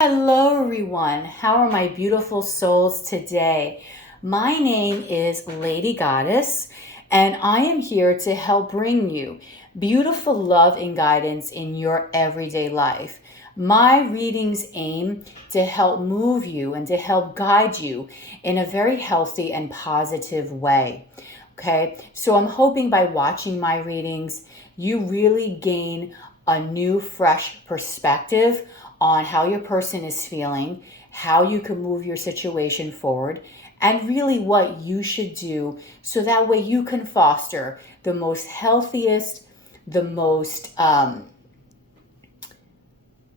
Hello everyone, how are my beautiful souls today? My name is Lady Goddess and I am here to help bring you beautiful love and guidance in your everyday life. My readings aim to help move you and to help guide you in a very healthy and positive way. Okay, so I'm hoping by watching my readings, you really gain a new, fresh perspective on how your person is feeling, how you can move your situation forward, and really what you should do so that way you can foster the most healthiest, the most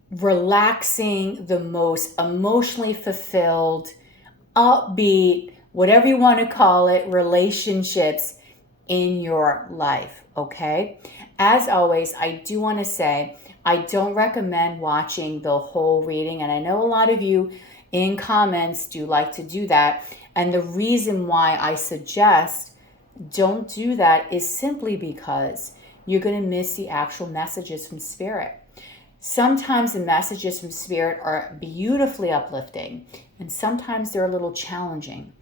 relaxing, the most emotionally fulfilled, upbeat, whatever you want to call it, relationships in your life, okay? As always, I do want to say, I don't recommend watching the whole reading, and I know a lot of you in comments do like to do that, and the reason why I suggest don't do that is simply because you're going to miss the actual messages from Spirit. Sometimes the messages from Spirit are beautifully uplifting, and sometimes they're a little challenging.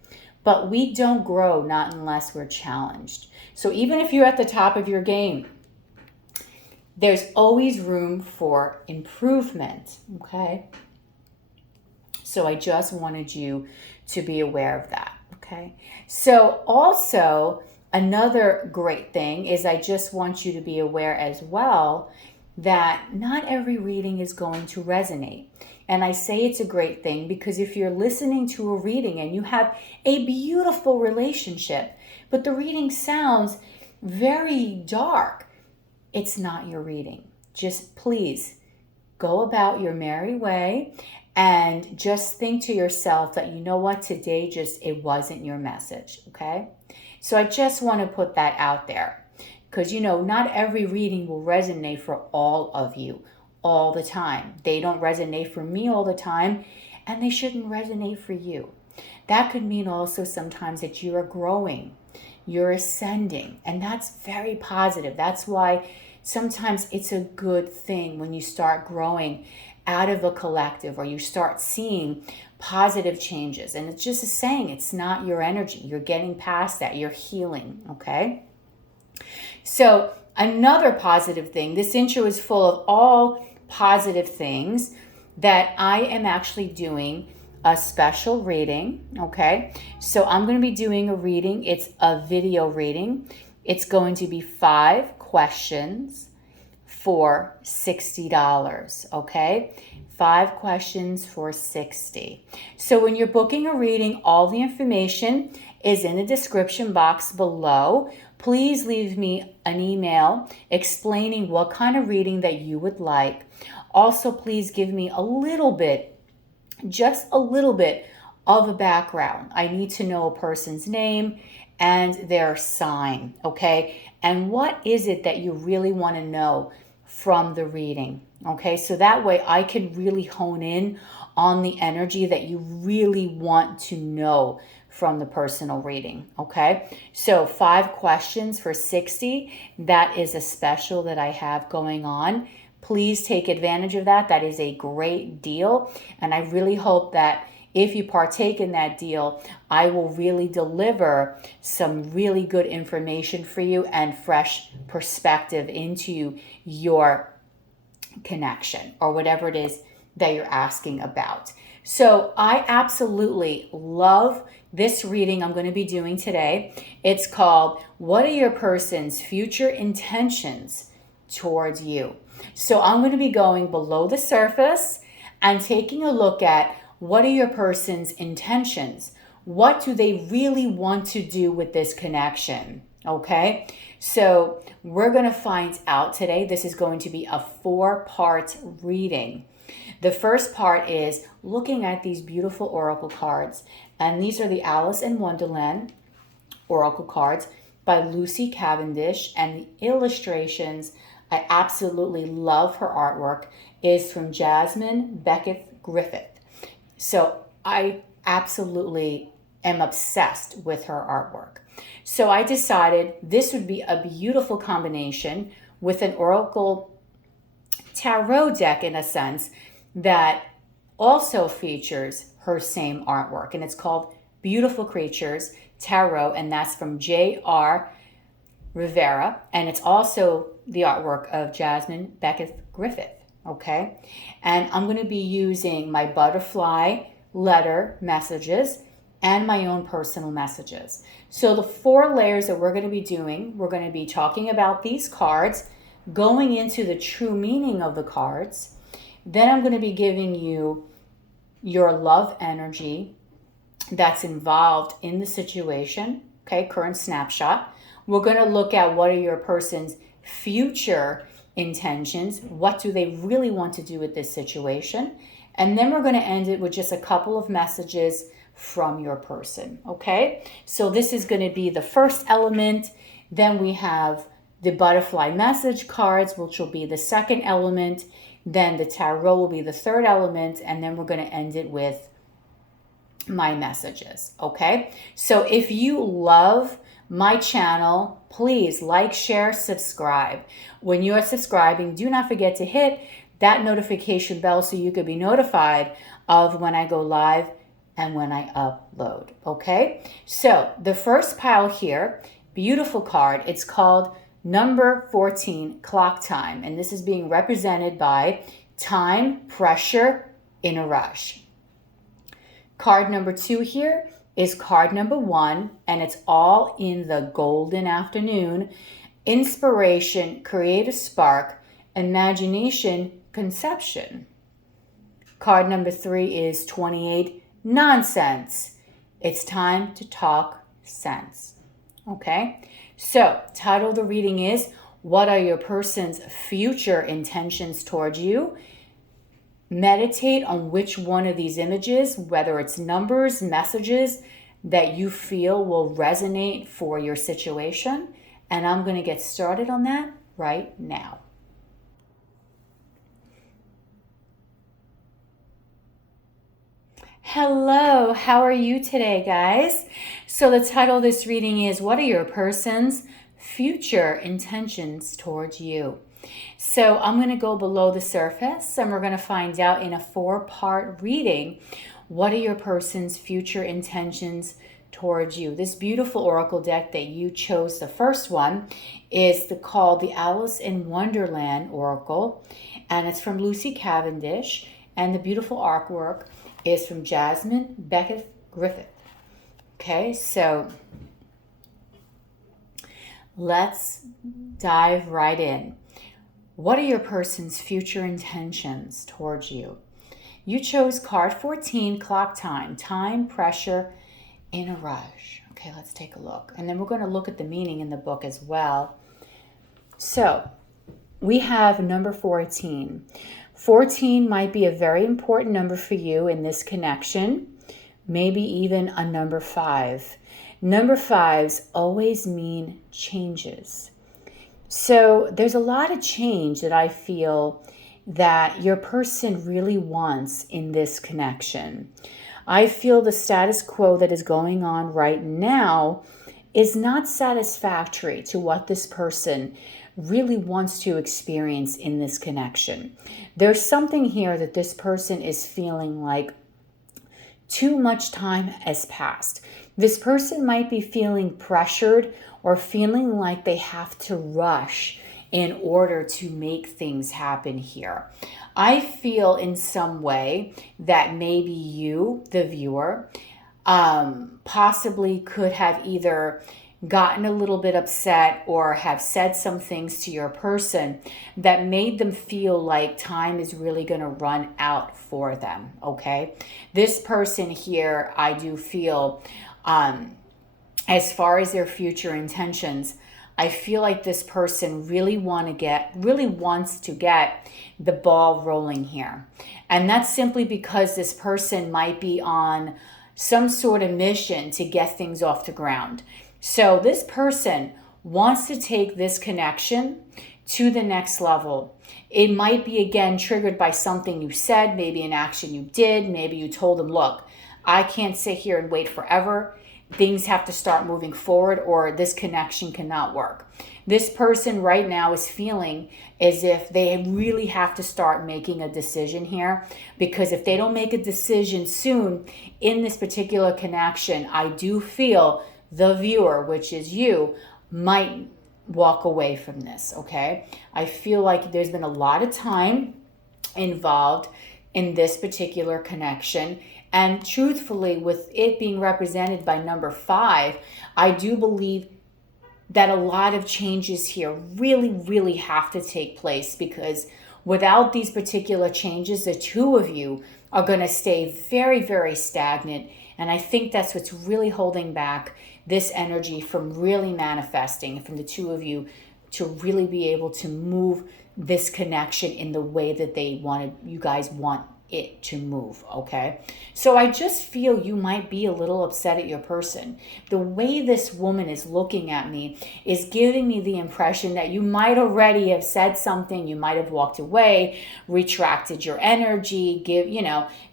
But we don't grow not unless we're challenged. So even if you're at the top of your game, there's always room for improvement, okay? So I just wanted you to be aware of that, okay? So also, another great thing is I just want you to be aware as well that not every reading is going to resonate. And I say it's a great thing because if you're listening to a reading and you have a beautiful relationship, but the reading sounds very dark, it's not your reading. Just please go about your merry way and just think to yourself that, you know what, today it wasn't your message, okay? So I just want to put that out there because, not every reading will resonate for all of you all the time. They don't resonate for me all the time, and they shouldn't resonate for you. That could mean also sometimes that you are growing, you're ascending, and that's very positive. That's why sometimes it's a good thing when you start growing out of a collective or you start seeing positive changes. And it's just a saying, it's not your energy. You're getting past that. You're healing, okay? So another positive thing, this intro is full of all positive things that I am actually doing a special reading, okay? So I'm going to be doing a reading. It's a video reading. It's going to be 5 questions for $60, okay? 5 questions for $60. So when you're booking a reading, all the information is in the description box below. Please leave me an email explaining what kind of reading that you would like. Also, please give me a little bit, just a little bit of a background. I need to know a person's name and their sign, okay? And what is it that you really want to know from the reading, okay? So that way I can really hone in on the energy that you really want to know from the personal reading, okay? So 5 questions for $60. That is a special that I have going on. Please take advantage of that. That is a great deal. And I really hope that if you partake in that deal, I will really deliver some really good information for you and fresh perspective into your connection or whatever it is that you're asking about. So I absolutely love this reading I'm going to be doing today. It's called, What Are Your Person's Future Intentions Towards You? So I'm going to be going below the surface and taking a look at what are your person's intentions? What do they really want to do with this connection? Okay, so we're going to find out today. This is going to be a 4-part reading. The first part is looking at these beautiful oracle cards. And these are the Alice in Wonderland oracle cards by Lucy Cavandish. And the illustrations, I absolutely love her artwork, is from Jasmine Beckett Griffith. So I absolutely am obsessed with her artwork. So I decided this would be a beautiful combination with an oracle tarot deck, in a sense, that also features her same artwork, and it's called Beautiful Creatures Tarot, and that's from J.R. Rivera, and it's also the artwork of Jasmine Beckett Griffith, okay? And I'm going to be using my butterfly letter messages and my own personal messages. So the 4 layers that we're going to be doing, we're going to be talking about these cards, going into the true meaning of the cards. Then I'm going to be giving you your love energy that's involved in the situation, okay, current snapshot. We're going to look at what are your person's future intentions, what do they really want to do with this situation, and then we're going to end it with just a couple of messages from your person, okay? So this is going to be the first element. Then we have the butterfly message cards, which will be the second element. Then the tarot will be the third element, and then we're going to end it with my messages, okay? So if you love my channel, please like, share, subscribe. When you're subscribing, do not forget to hit that notification bell so you could be notified of when I go live and when I upload, okay? So the first pile here, beautiful card, it's called number 14, clock time, and this is being represented by time, pressure, in a rush. Card number 2 here is card number 1, and it's all in the golden afternoon. Inspiration, creative spark, imagination, conception. Card number 3 is 28, nonsense. It's time to talk sense. Okay? So, title of the reading is, what are your person's future intentions towards you? Meditate on which one of these images, whether it's numbers, messages, that you feel will resonate for your situation. And I'm going to get started on that right now. Hello, how are you today, guys? So the title of this reading is, what are your person's future intentions towards you? So I'm going to go below the surface and we're going to find out in a 4-part reading, what are your person's future intentions towards you? This beautiful oracle deck that you chose, the first one, is called the Alice in Wonderland Oracle, and it's from Lucy Cavendish, and the beautiful artwork is from Jasmine Beckett Griffith. Okay, so let's dive right in. What are your person's future intentions towards you? You chose card 14, clock time, time, pressure, in a rush. Okay, let's take a look. And then we're going to look at the meaning in the book as well. So we have number 14. 14 might be a very important number for you in this connection, maybe even a number 5. Number 5s always mean changes. So there's a lot of change that I feel that your person really wants in this connection. I feel the status quo that is going on right now is not satisfactory to what this person really wants to experience in this connection. There's something here that this person is feeling like too much time has passed. This person might be feeling pressured or feeling like they have to rush in order to make things happen here. I feel in some way that maybe you, the viewer, possibly could have either gotten a little bit upset or have said some things to your person that made them feel like time is really going to run out for them, okay? This person here, I do feel, as far as their future intentions, I feel like this person really wants to get the ball rolling here. And that's simply because this person might be on some sort of mission to get things off the ground. So this person wants to take this connection to the next level. It might be, again, triggered by something you said, maybe an action you did, maybe you told them, look, I can't sit here and wait forever. things have to start moving forward or this connection cannot work. This person right now is feeling as if they really have to start making a decision here, because if they don't make a decision soon in this particular connection, I do feel the viewer, which is you, might walk away from this, okay? I feel like there's been a lot of time involved in this particular connection. And truthfully, with it being represented by number 5, I do believe that a lot of changes here really have to take place, because without these particular changes, the two of you are going to stay very stagnant. And I think that's what's really holding back this energy from really manifesting, from the two of you to really be able to move this connection in the way that you guys want it to move, okay? So I just feel you might be a little upset at your person. The way this woman is looking at me is giving me the impression that you might already have said something, you might have walked away, retracted your energy,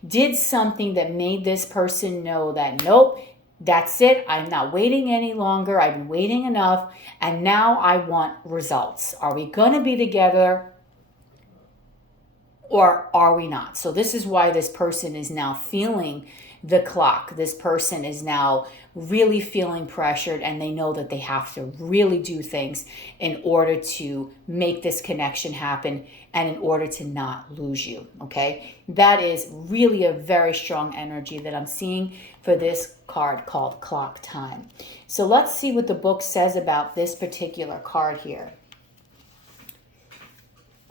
did something that made this person know that, nope, that's it, I'm not waiting any longer, I've been waiting enough, and now I want results. Are we gonna be together? Or are we not? So this is why this person is now feeling the clock. This person is now really feeling pressured, and they know that they have to really do things in order to make this connection happen and in order to not lose you, okay? That is really a very strong energy that I'm seeing for this card called Clock Time. So let's see what the book says about this particular card here.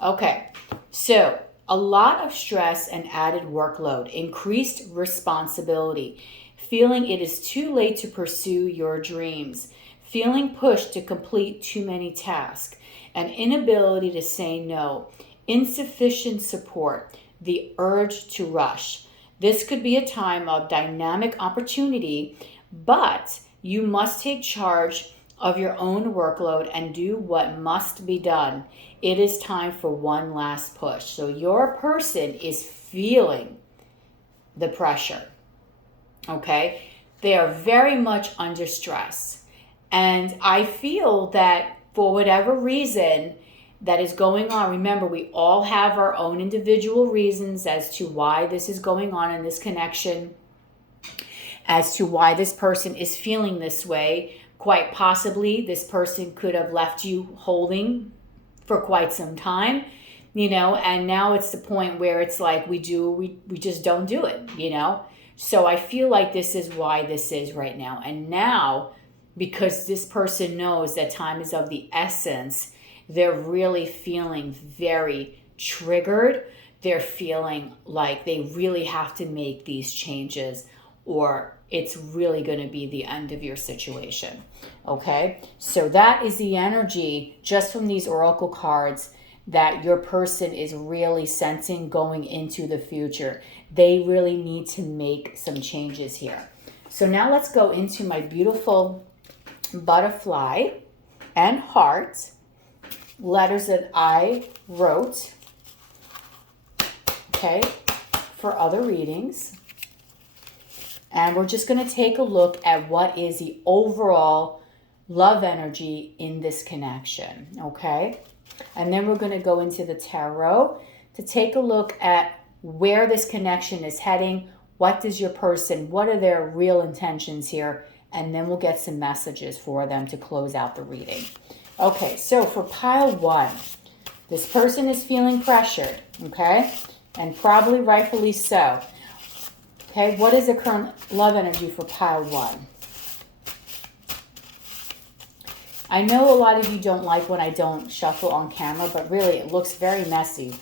Okay, so a lot of stress and added workload, increased responsibility, feeling it is too late to pursue your dreams, feeling pushed to complete too many tasks, an inability to say no, insufficient support, the urge to rush. This could be a time of dynamic opportunity, but you must take charge of your own workload and do what must be done. It is time for one last push. So your person is feeling the pressure, okay? They are very much under stress. And I feel that for whatever reason that is going on, remember, we all have our own individual reasons as to why this is going on in this connection, as to why this person is feeling this way. Quite possibly, this person could have left you holding for quite some time, and now it's the point where it's like we just don't do it, So I feel like this is why this is right now. And now, because this person knows that time is of the essence, they're really feeling very triggered. They're feeling like they really have to make these changes, or it's really going to be the end of your situation, okay? So that is the energy just from these oracle cards that your person is really sensing going into the future. They really need to make some changes here. So now let's go into my beautiful butterfly and heart letters that I wrote, okay, for other readings. And we're just going to take a look at what is the overall love energy in this connection, okay? And then we're going to go into the tarot to take a look at where this connection is heading. What does your person, what are their real intentions here? And then we'll get some messages for them to close out the reading. Okay, so for pile 1, this person is feeling pressured, okay? And probably rightfully so. Okay, what is the current love energy for pile 1? I know a lot of you don't like when I don't shuffle on camera, but really it looks very messy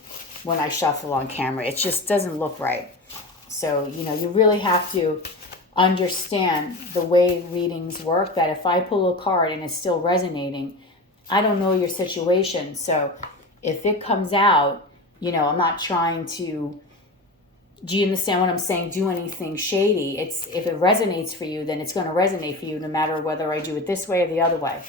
when I shuffle on camera. It just doesn't look right. So, you really have to understand the way readings work, that if I pull a card and it's still resonating, I don't know your situation. So if it comes out, I'm not trying to, do you understand what I'm saying? Do anything shady. If it resonates for you, then it's going to resonate for you no matter whether I do it this way or the other way.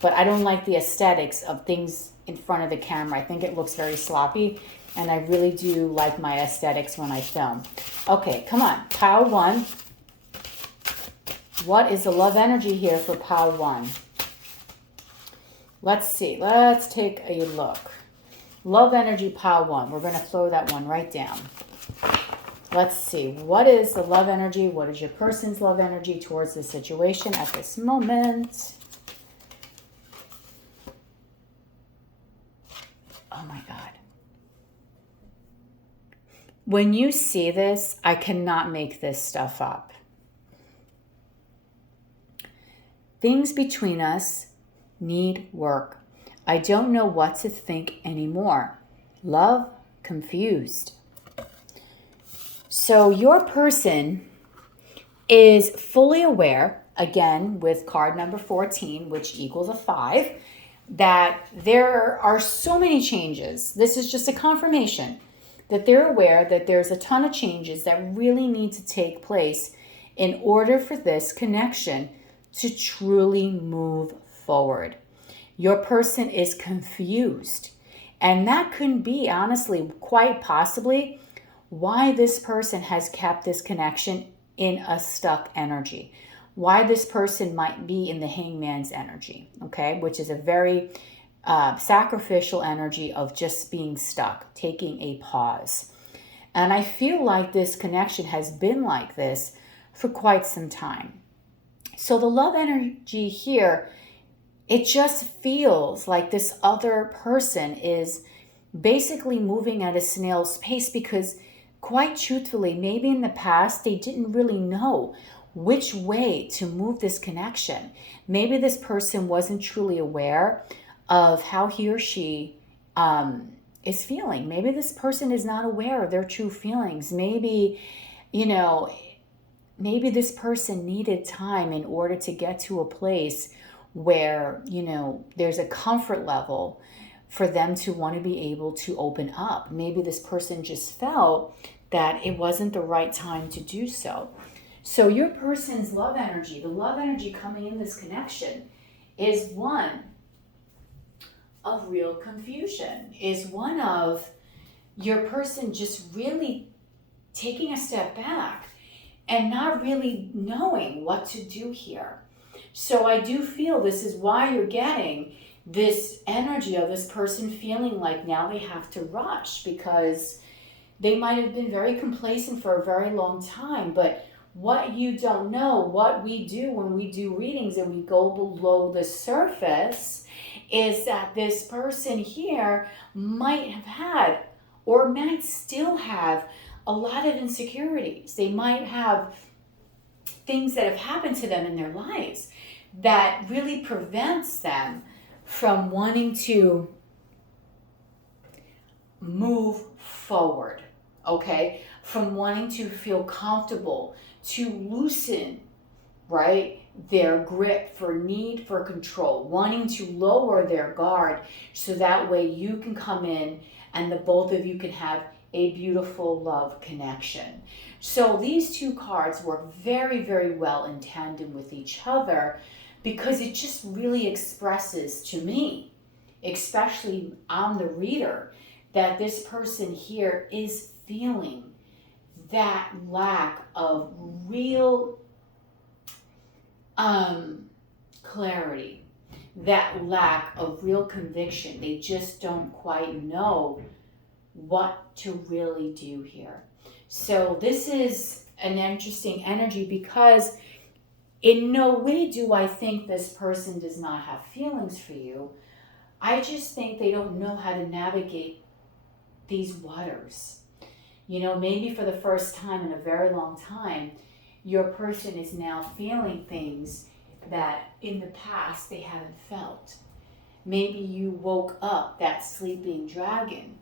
But I don't like the aesthetics of things in front of the camera. I think it looks very sloppy, and I really do like my aesthetics when I film. Okay, come on. Pile 1. What is the love energy here for pile 1? Let's see. Let's take a look. Love energy pile 1. We're going to throw that one right down. Let's see. What is the love energy? What is your person's love energy towards the situation at this moment? Oh my God. When you see this, I cannot make this stuff up. Things between us need work. I don't know what to think anymore. Love, confused. So your person is fully aware, again, with card number 14, which equals a 5, that there are so many changes. This is just a confirmation that they're aware that there's a ton of changes that really need to take place in order for this connection to truly move forward. Your person is confused. And that could be, honestly, quite possibly why this person has kept this connection in a stuck energy. Why this person might be in the hangman's energy, okay? Which is a very sacrificial energy of just being stuck, taking a pause. And I feel like this connection has been like this for quite some time. So the love energy here, it just feels like this other person is basically moving at a snail's pace because, quite truthfully, maybe in the past they didn't really know which way to move this connection. Maybe this person wasn't truly aware of how he or she is feeling. Maybe this person is not aware of their true feelings. Maybe, maybe this person needed time in order to get to a place where, there's a comfort level for them to want to be able to open up. Maybe this person just felt that it wasn't the right time to do so. So your person's love energy, the love energy coming in this connection, is one of real confusion, is one of your person just really taking a step back and not really knowing what to do here. So I do feel this is why you're getting this energy of this person feeling like now they have to rush, because they might have been very complacent for a very long time. But what you don't know, what we do when we do readings and we go below the surface, is that this person here might have had or might still have a lot of insecurities. They might have things that have happened to them in their lives that really prevents them from wanting to move forward, okay? From wanting to feel comfortable, to loosen, right, their grip, for need for control, wanting to lower their guard so that way you can come in and the both of you can have a beautiful love connection. So these two cards work very, very well in tandem with each other, because it just really expresses to me, especially I'm the reader, that this person here is feeling that lack of real clarity, that lack of real conviction. They just don't quite know what to really do here. So this is an interesting energy, because in no way do I think this person does not have feelings for you. I just think they don't know how to navigate these waters. Maybe for the first time in a very long time, your person is now feeling things that in the past they haven't felt. Maybe you woke up that sleeping dragon.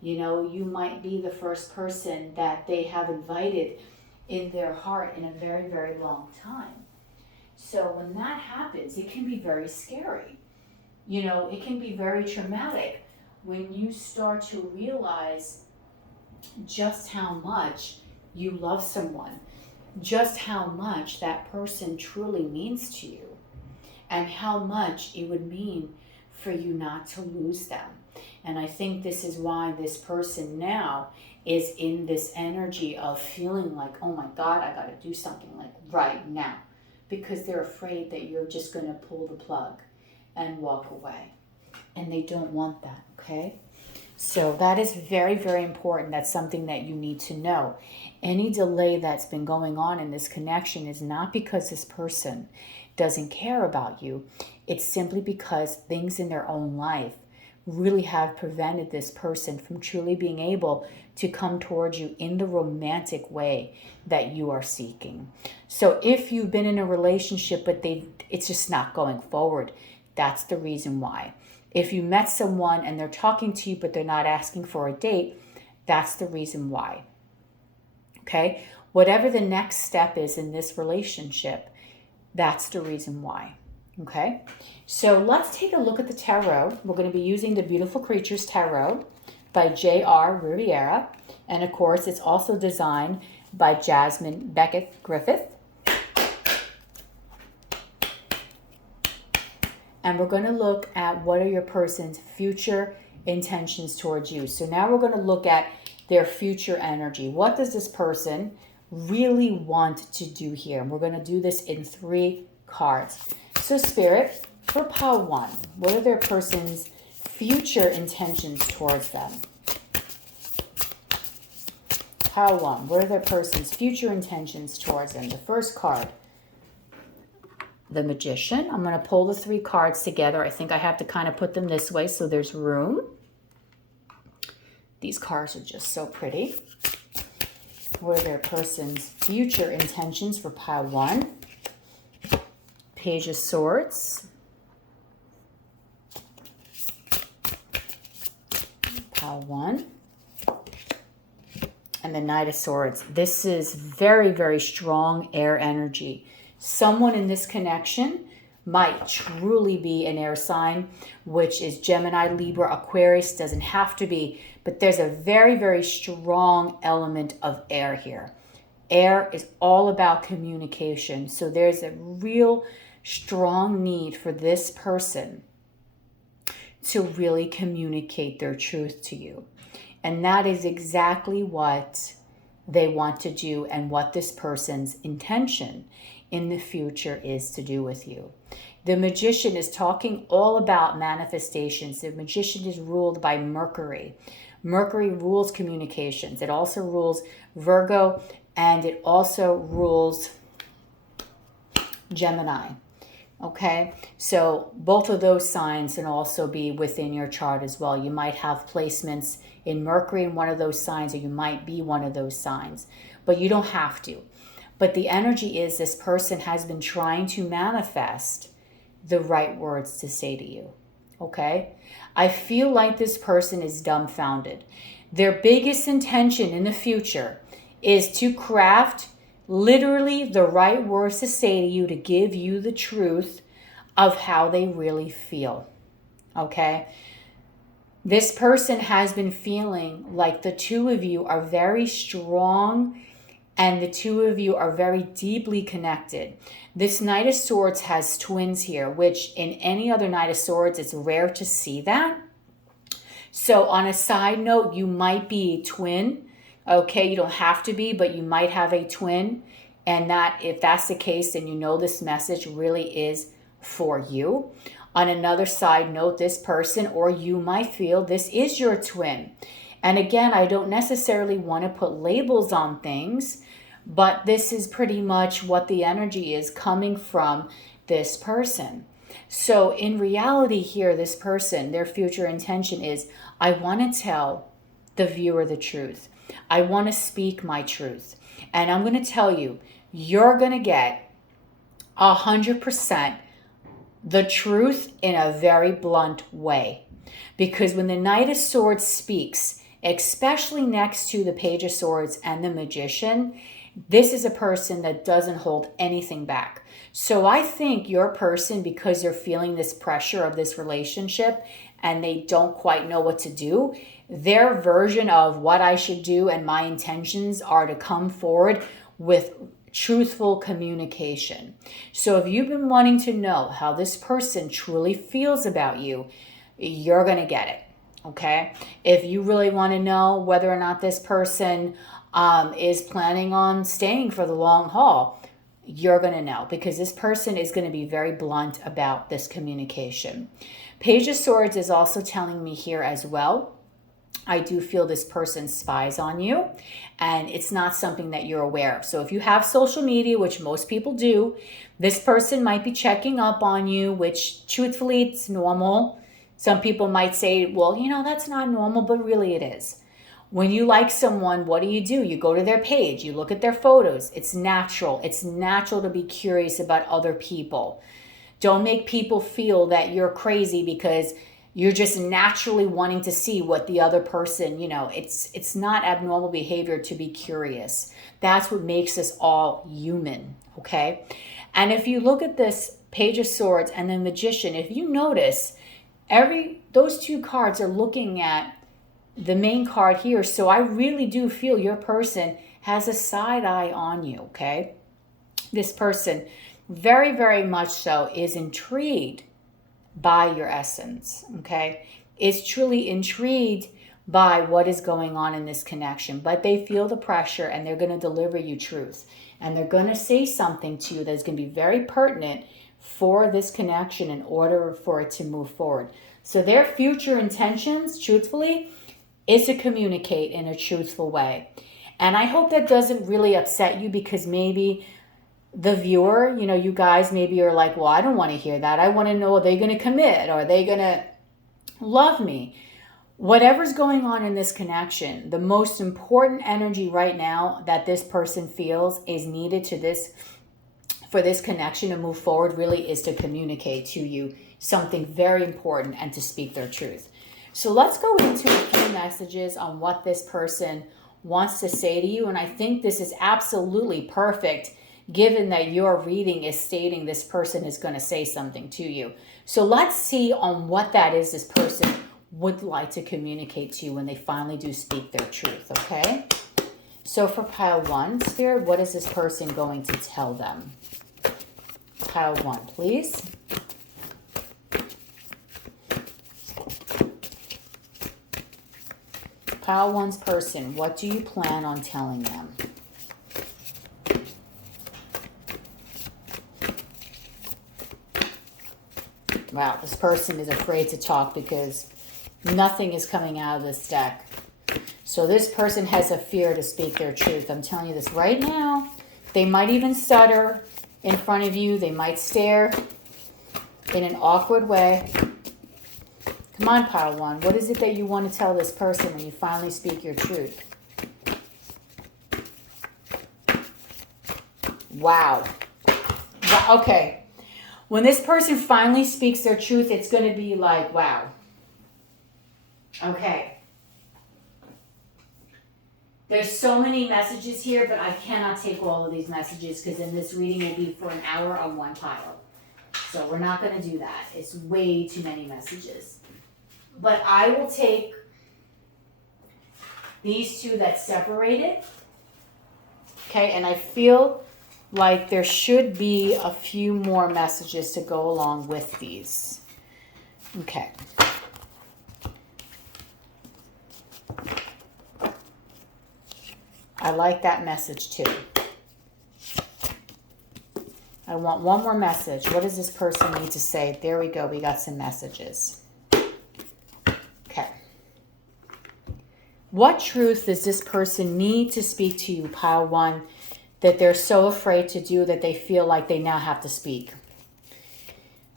You might be the first person that they have invited in their heart in a very, very long time. So when that happens, it can be very scary. It can be very traumatic when you start to realize just how much you love someone, just how much that person truly means to you, and how much it would mean for you not to lose them. And I think this is why this person now is in this energy of feeling like, oh my God, I got to do something like right now. because they're afraid that you're just going to pull the plug and walk away. And they don't want that, okay? So that is very, very important. That's something that you need to know. Any delay that's been going on in this connection is not because this person doesn't care about you. It's simply because things in their own life really have prevented this person from truly being able to come towards you in the romantic way that you are seeking. So if you've been in a relationship but it's just not going forward, that's the reason why. If you met someone and they're talking to you but they're not asking for a date, that's the reason why. Okay? Whatever the next step is in this relationship, that's the reason why. Okay? So let's take a look at the tarot. We're going to be using the Beautiful Creatures Tarot by J.R. Rivera. And of course, it's also designed by Jasmine Beckett Griffith. And we're going to look at what are your person's future intentions towards you. So now we're going to look at their future energy. What does this person really want to do here? And we're going to do this in 3 cards. So Spirit, for pile 1, what are their person's future intentions towards them? Pile 1, what are their person's future intentions towards them? The first card, the Magician. I'm going to pull the 3 cards together. I think I have to kind of put them this way so there's room. These cards are just so pretty. What are their person's future intentions for pile 1? Page of Swords. Pile 1. And the Knight of Swords. This is very, very strong air energy. Someone in this connection might truly be an air sign, which is Gemini, Libra, Aquarius. Doesn't have to be, but there's a very, very strong element of air here. Air is all about communication. So there's a real strong need for this person to really communicate their truth to you. And that is exactly what they want to do and what this person's intention in the future is to do with you. The Magician is talking all about manifestations. The Magician is ruled by Mercury. Mercury rules communications. It also rules Virgo, and it also rules Gemini. Okay, so both of those signs can also be within your chart as well. You might have placements in Mercury in one of those signs, or you might be one of those signs, but you don't have to. But the energy is this person has been trying to manifest the right words to say to you. Okay, I feel like this person is dumbfounded. Their biggest intention in the future is to craft literally the right words to say to you, to give you the truth of how they really feel. Okay? This person has been feeling like the two of you are very strong and the two of you are very deeply connected. This Knight of Swords has twins here, which in any other Knight of Swords, it's rare to see that. So on a side note, you might be a twin. Okay, you don't have to be, but you might have a twin. And that, if that's the case, then you know this message really is for you. On another side note, this person or you might feel this is your twin. And again, I don't necessarily want to put labels on things, but this is pretty much what the energy is coming from this person. So in reality here, this person, their future intention is, I want to tell the viewer the truth. I want to speak my truth. And I'm going to tell you, you're going to get 100% the truth in a very blunt way. Because when the Knight of Swords speaks, especially next to the Page of Swords and the Magician, this is a person that doesn't hold anything back. So I think your person, because they're feeling this pressure of this relationship and they don't quite know what to do, their version of what I should do and my intentions are to come forward with truthful communication. So if you've been wanting to know how this person truly feels about you, you're going to get it. Okay? If you really want to know whether or not this person is planning on staying for the long haul, you're going to know, because this person is going to be very blunt about this communication. Page of Swords is also telling me here as well, I do feel this person spies on you, and it's not something that you're aware of. So if you have social media, which most people do, this person might be checking up on you, which truthfully, it's normal. Some people might say, well, you know, that's not normal, but really it is. When you like someone, what do? You go to their page, you look at their photos. It's natural. It's natural to be curious about other people. Don't make people feel that you're crazy because you're just naturally wanting to see what the other person, you know, it's not abnormal behavior to be curious. That's what makes us all human, okay? And if you look at this Page of Swords and the Magician, if you notice, those two cards are looking at the main card here. So I really do feel your person has a side eye on you, okay? This person, very, very much so, is intrigued by your essence, okay? Is truly intrigued by what is going on in this connection, but they feel the pressure and they're going to deliver you truth. And they're going to say something to you that's going to be very pertinent for this connection in order for it to move forward. So their future intentions, truthfully, is to communicate in a truthful way. And I hope that doesn't really upset you, because maybe the viewer, you know, you guys maybe are like, well, I don't want to hear that. I want to know, are they going to commit? Or are they going to love me? Whatever's going on in this connection, the most important energy right now that this person feels is needed for this connection to move forward really is to communicate to you something very important and to speak their truth. So let's go into a few messages on what this person wants to say to you. And I think this is absolutely perfect, given that your reading is stating this person is going to say something to you. So let's see on what that is this person would like to communicate to you when they finally do speak their truth, okay? So for pile 1, Spirit, what is this person going to tell them? Pile 1, please. Pile 1's person, what do you plan on telling them? Wow, this person is afraid to talk because nothing is coming out of this deck. So this person has a fear to speak their truth. I'm telling you this right now. They might even stutter in front of you. They might stare in an awkward way. Come on, pile 1. What is it that you want to tell this person when you finally speak your truth? Wow. Okay. When this person finally speaks their truth, it's going to be like, wow. Okay. There's so many messages here, but I cannot take all of these messages because then this reading will be for an hour on one pile. So we're not going to do that. It's way too many messages. But I will take these two that separated. Okay, and I feel like there should be a few more messages to go along with these. Okay. I like that message too. I want one more message. What does this person need to say? There we go. We got some messages. Okay. What truth does this person need to speak to you, pile 1, that they're so afraid to do that they feel like they now have to speak?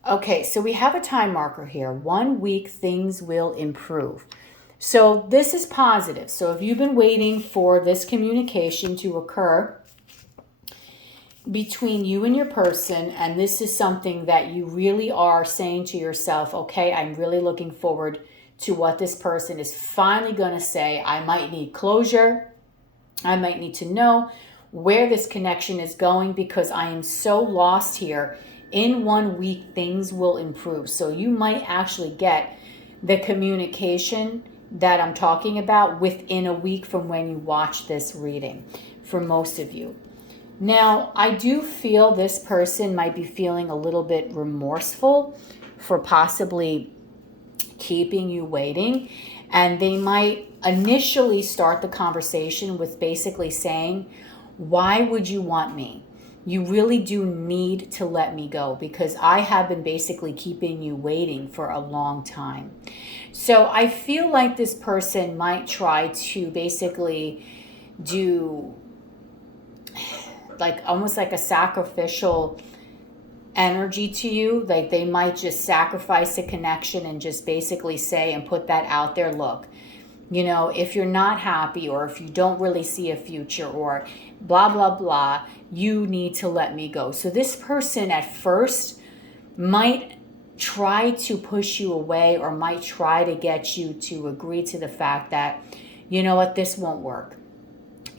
Okay, so we have a time marker here. 1 week, things will improve. So this is positive. So if you've been waiting for this communication to occur between you and your person, and this is something that you really are saying to yourself, okay, I'm really looking forward to what this person is finally going to say. I might need closure. I might need to know where this connection is going because I am so lost here. In 1 week, things will improve. So you might actually get the communication that I'm talking about within a week from when you watch this reading, for most of you. Now, I do feel this person might be feeling a little bit remorseful for possibly keeping you waiting, and they might initially start the conversation with basically saying, why would you want me? You really do need to let me go because I have been basically keeping you waiting for a long time. So I feel like this person might try to basically do like almost like a sacrificial energy to you. Like they might just sacrifice a connection and just basically say and put that out there. Look, you know, if you're not happy or if you don't really see a future or blah, blah, blah, you need to let me go. So this person at first might try to push you away or might try to get you to agree to the fact that, you know what, this won't work.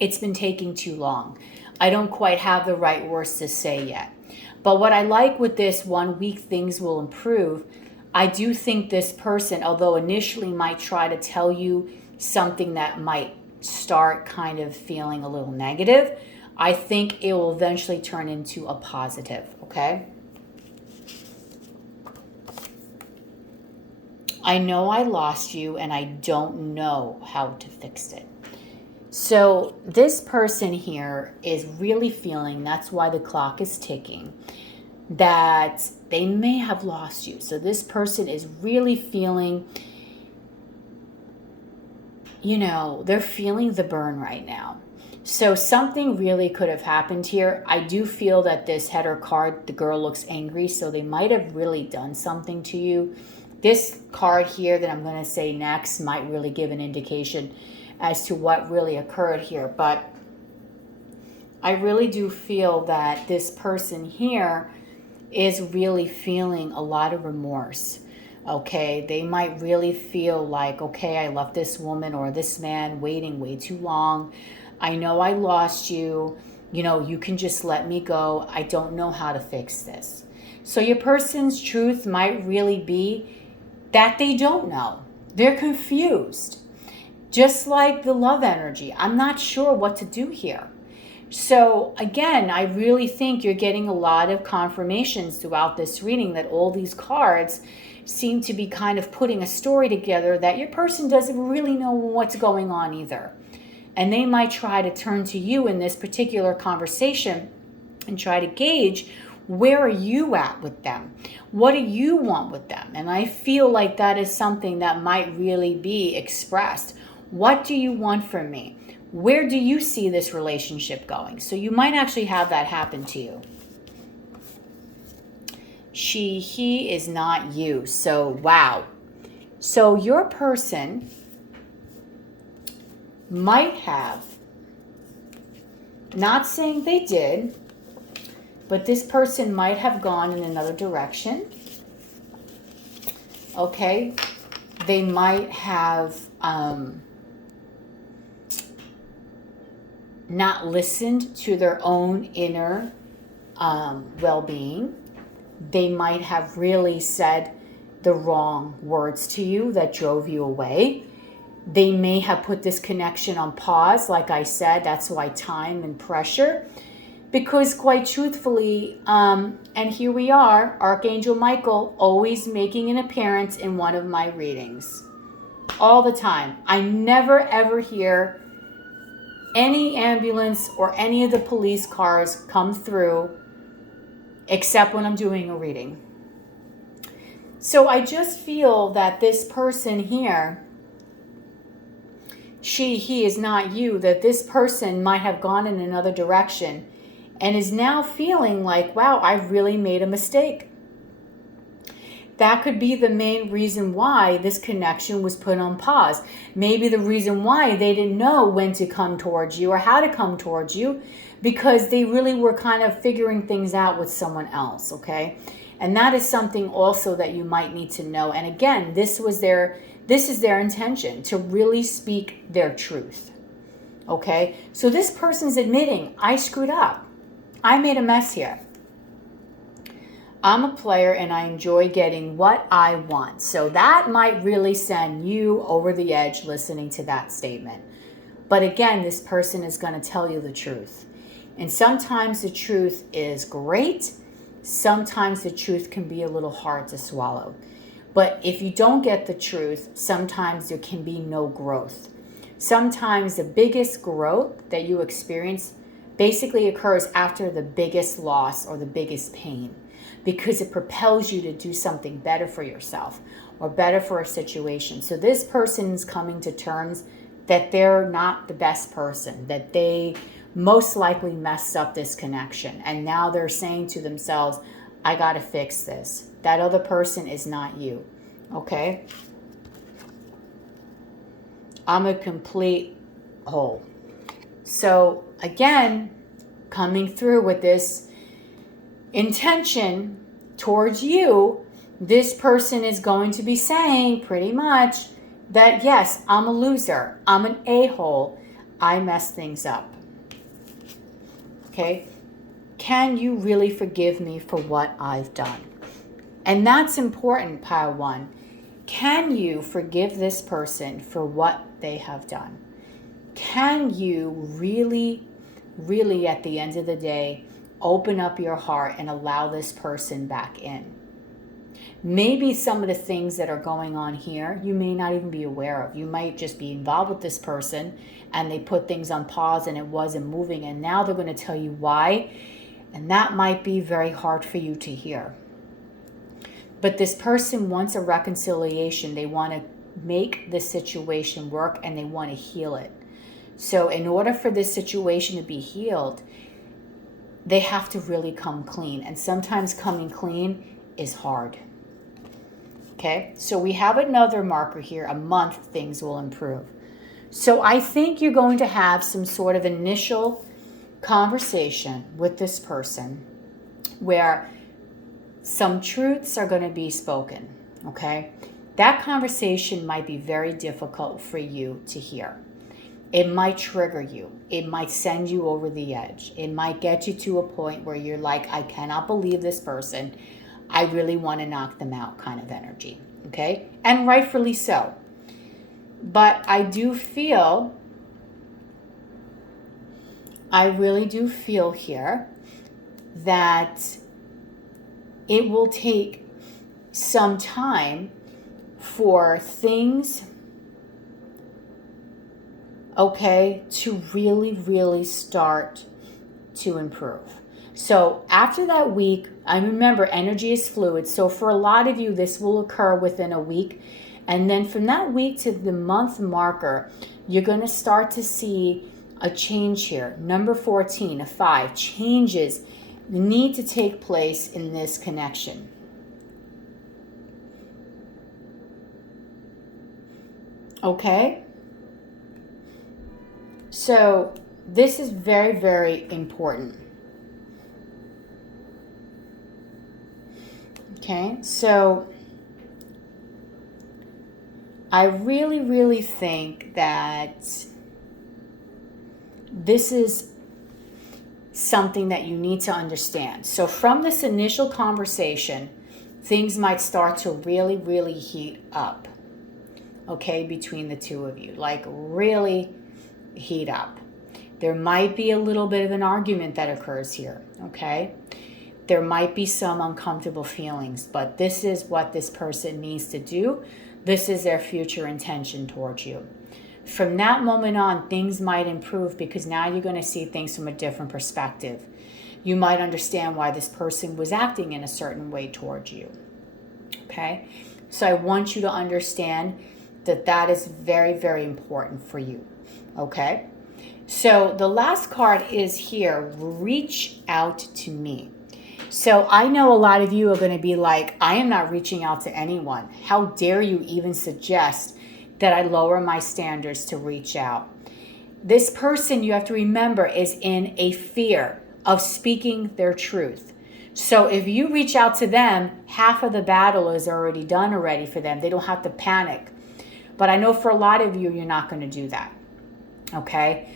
It's been taking too long. I don't quite have the right words to say yet. But what I like with this 1 week, things will improve. I do think this person, although initially might try to tell you something that might start kind of feeling a little negative, I think it will eventually turn into a positive, okay? I know I lost you and I don't know how to fix it. So this person here is really feeling, that's why the clock is ticking, that they may have lost you. So this person is really feeling, you know, they're feeling the burn right now. So something really could have happened here. I do feel that this header card, the girl looks angry, so they might have really done something to you. This card here that I'm going to say next might really give an indication as to what really occurred here. But I really do feel that this person here is really feeling a lot of remorse. Okay, they might really feel like, okay, I left this woman or this man waiting way too long. I know I lost you. You know, you can just let me go. I don't know how to fix this. So your person's truth might really be that they don't know. They're confused. Just like the love energy. I'm not sure what to do here. So again, I really think you're getting a lot of confirmations throughout this reading that all these cards seem to be kind of putting a story together that your person doesn't really know what's going on either. And they might try to turn to you in this particular conversation and try to gauge, where are you at with them? What do you want with them? And I feel like that is something that might really be expressed. What do you want from me? Where do you see this relationship going? So you might actually have that happen to you. She, he is not you. So, wow. So your person might have, not saying they did, but this person might have gone in another direction. Okay. They might have not listened to their own inner well-being. They might have really said the wrong words to you that drove you away. They may have put this connection on pause. Like I said, that's why time and pressure. Because quite truthfully, and here we are, Archangel Michael always making an appearance in one of my readings. All the time. I never ever hear any ambulance or any of the police cars come through except when I'm doing a reading. So I just feel that this person here, she, he is not you, that this person might have gone in another direction and is now feeling like, wow, I really made a mistake. That could be the main reason why this connection was put on pause. Maybe the reason why they didn't know when to come towards you or how to come towards you, because they really were kind of figuring things out with someone else, okay? And that is something also that you might need to know. And again, this is their intention, to really speak their truth, okay? So this person's admitting, I screwed up. I made a mess here. I'm a player and I enjoy getting what I want. So that might really send you over the edge listening to that statement. But again, this person is going to tell you the truth. And sometimes the truth is great. Sometimes the truth can be a little hard to swallow. But if you don't get the truth, sometimes there can be no growth. Sometimes the biggest growth that you experience basically occurs after the biggest loss or the biggest pain, because it propels you to do something better for yourself or better for a situation. So this person's coming to terms that they're not the best person, that they most likely messed up this connection. And now they're saying to themselves, I got to fix this. That other person is not you. Okay? I'm a complete whole. So again, coming through with this intention towards you, this person is going to be saying pretty much that, yes, I'm a loser. I'm an a-hole. I mess things up. Okay? Can you really forgive me for what I've done? And that's important, pile one. Can you forgive this person for what they have done? Can you really, really, at the end of the day, open up your heart and allow this person back in? Maybe some of the things that are going on here, you may not even be aware of. You might just be involved with this person and they put things on pause and it wasn't moving, and now they're going to tell you why. And that might be very hard for you to hear. But this person wants a reconciliation. They want to make the situation work and they want to heal it. So in order for this situation to be healed, they have to really come clean. And sometimes coming clean is hard. Okay, so we have another marker here. A month, things will improve. So I think you're going to have some sort of initial conversation with this person where some truths are going to be spoken. Okay, that conversation might be very difficult for you to hear. It might trigger you. It might send you over the edge. It might get you to a point where you're like, I cannot believe this person. I really want to knock them out kind of energy. Okay? And rightfully so. But I really do feel here that it will take some time for things, okay, to really, really start to improve. So after that week, I remember energy is fluid. So for a lot of you, this will occur within a week. And then from that week to the month marker, you're going to start to see a change here. Number 14, a 5, changes need to take place in this connection. Okay? So this is very, very important. Okay, so I really, really think that this is something that you need to understand. So from this initial conversation, things might start to really, really heat up, okay, between the two of you, like really heat up. There might be a little bit of an argument that occurs here, okay? There might be some uncomfortable feelings, but this is what this person needs to do. This is their future intention towards you. From that moment on, things might improve because now you're going to see things from a different perspective. You might understand why this person was acting in a certain way towards you. Okay? So I want you to understand that that is very, very important for you. Okay? So the last card is here, reach out to me. So I know a lot of you are going to be like, I am not reaching out to anyone. How dare you even suggest that I lower my standards to reach out? This person, you have to remember, is in a fear of speaking their truth. So if you reach out to them, half of the battle is already done already for them. They don't have to panic. But I know for a lot of you, you're not going to do that. Okay?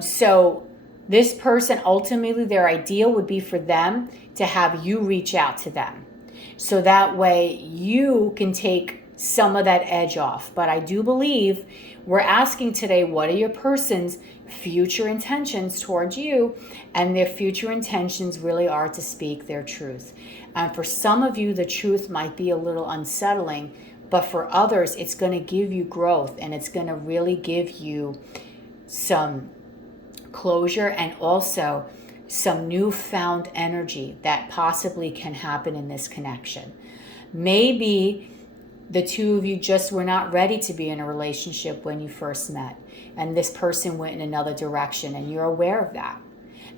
So this person, ultimately, their ideal would be for them to have you reach out to them. So that way you can take some of that edge off. But I do believe we're asking today, what are your person's future intentions towards you? And their future intentions really are to speak their truth. And for some of you, the truth might be a little unsettling, but for others, it's going to give you growth and it's going to really give you some closure, and also some newfound energy that possibly can happen in this connection. Maybe the two of you just were not ready to be in a relationship when you first met, and this person went in another direction, and you're aware of that.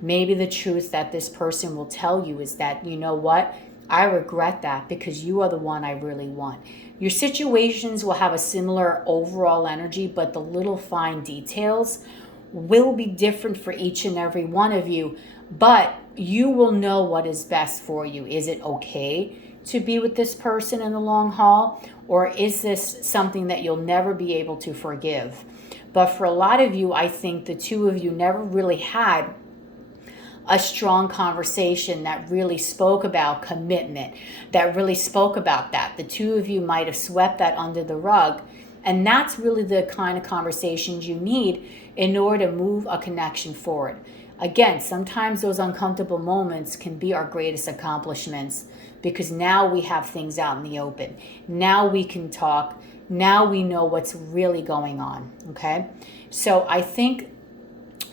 Maybe the truth that this person will tell you is that, you know what, I regret that because you are the one I really want. Your situations will have a similar overall energy, but the little fine details will be different for each and every one of you, but you will know what is best for you. Is it okay to be with this person in the long haul, or is this something that you'll never be able to forgive? But for a lot of you, I think the two of you never really had a strong conversation that really spoke about commitment, that really spoke about that. The two of you might have swept that under the rug, and that's really the kind of conversations you need in order to move a connection forward. Again, sometimes those uncomfortable moments can be our greatest accomplishments, because now we have things out in the open. Now we can talk. Now we know what's really going on, okay? So I think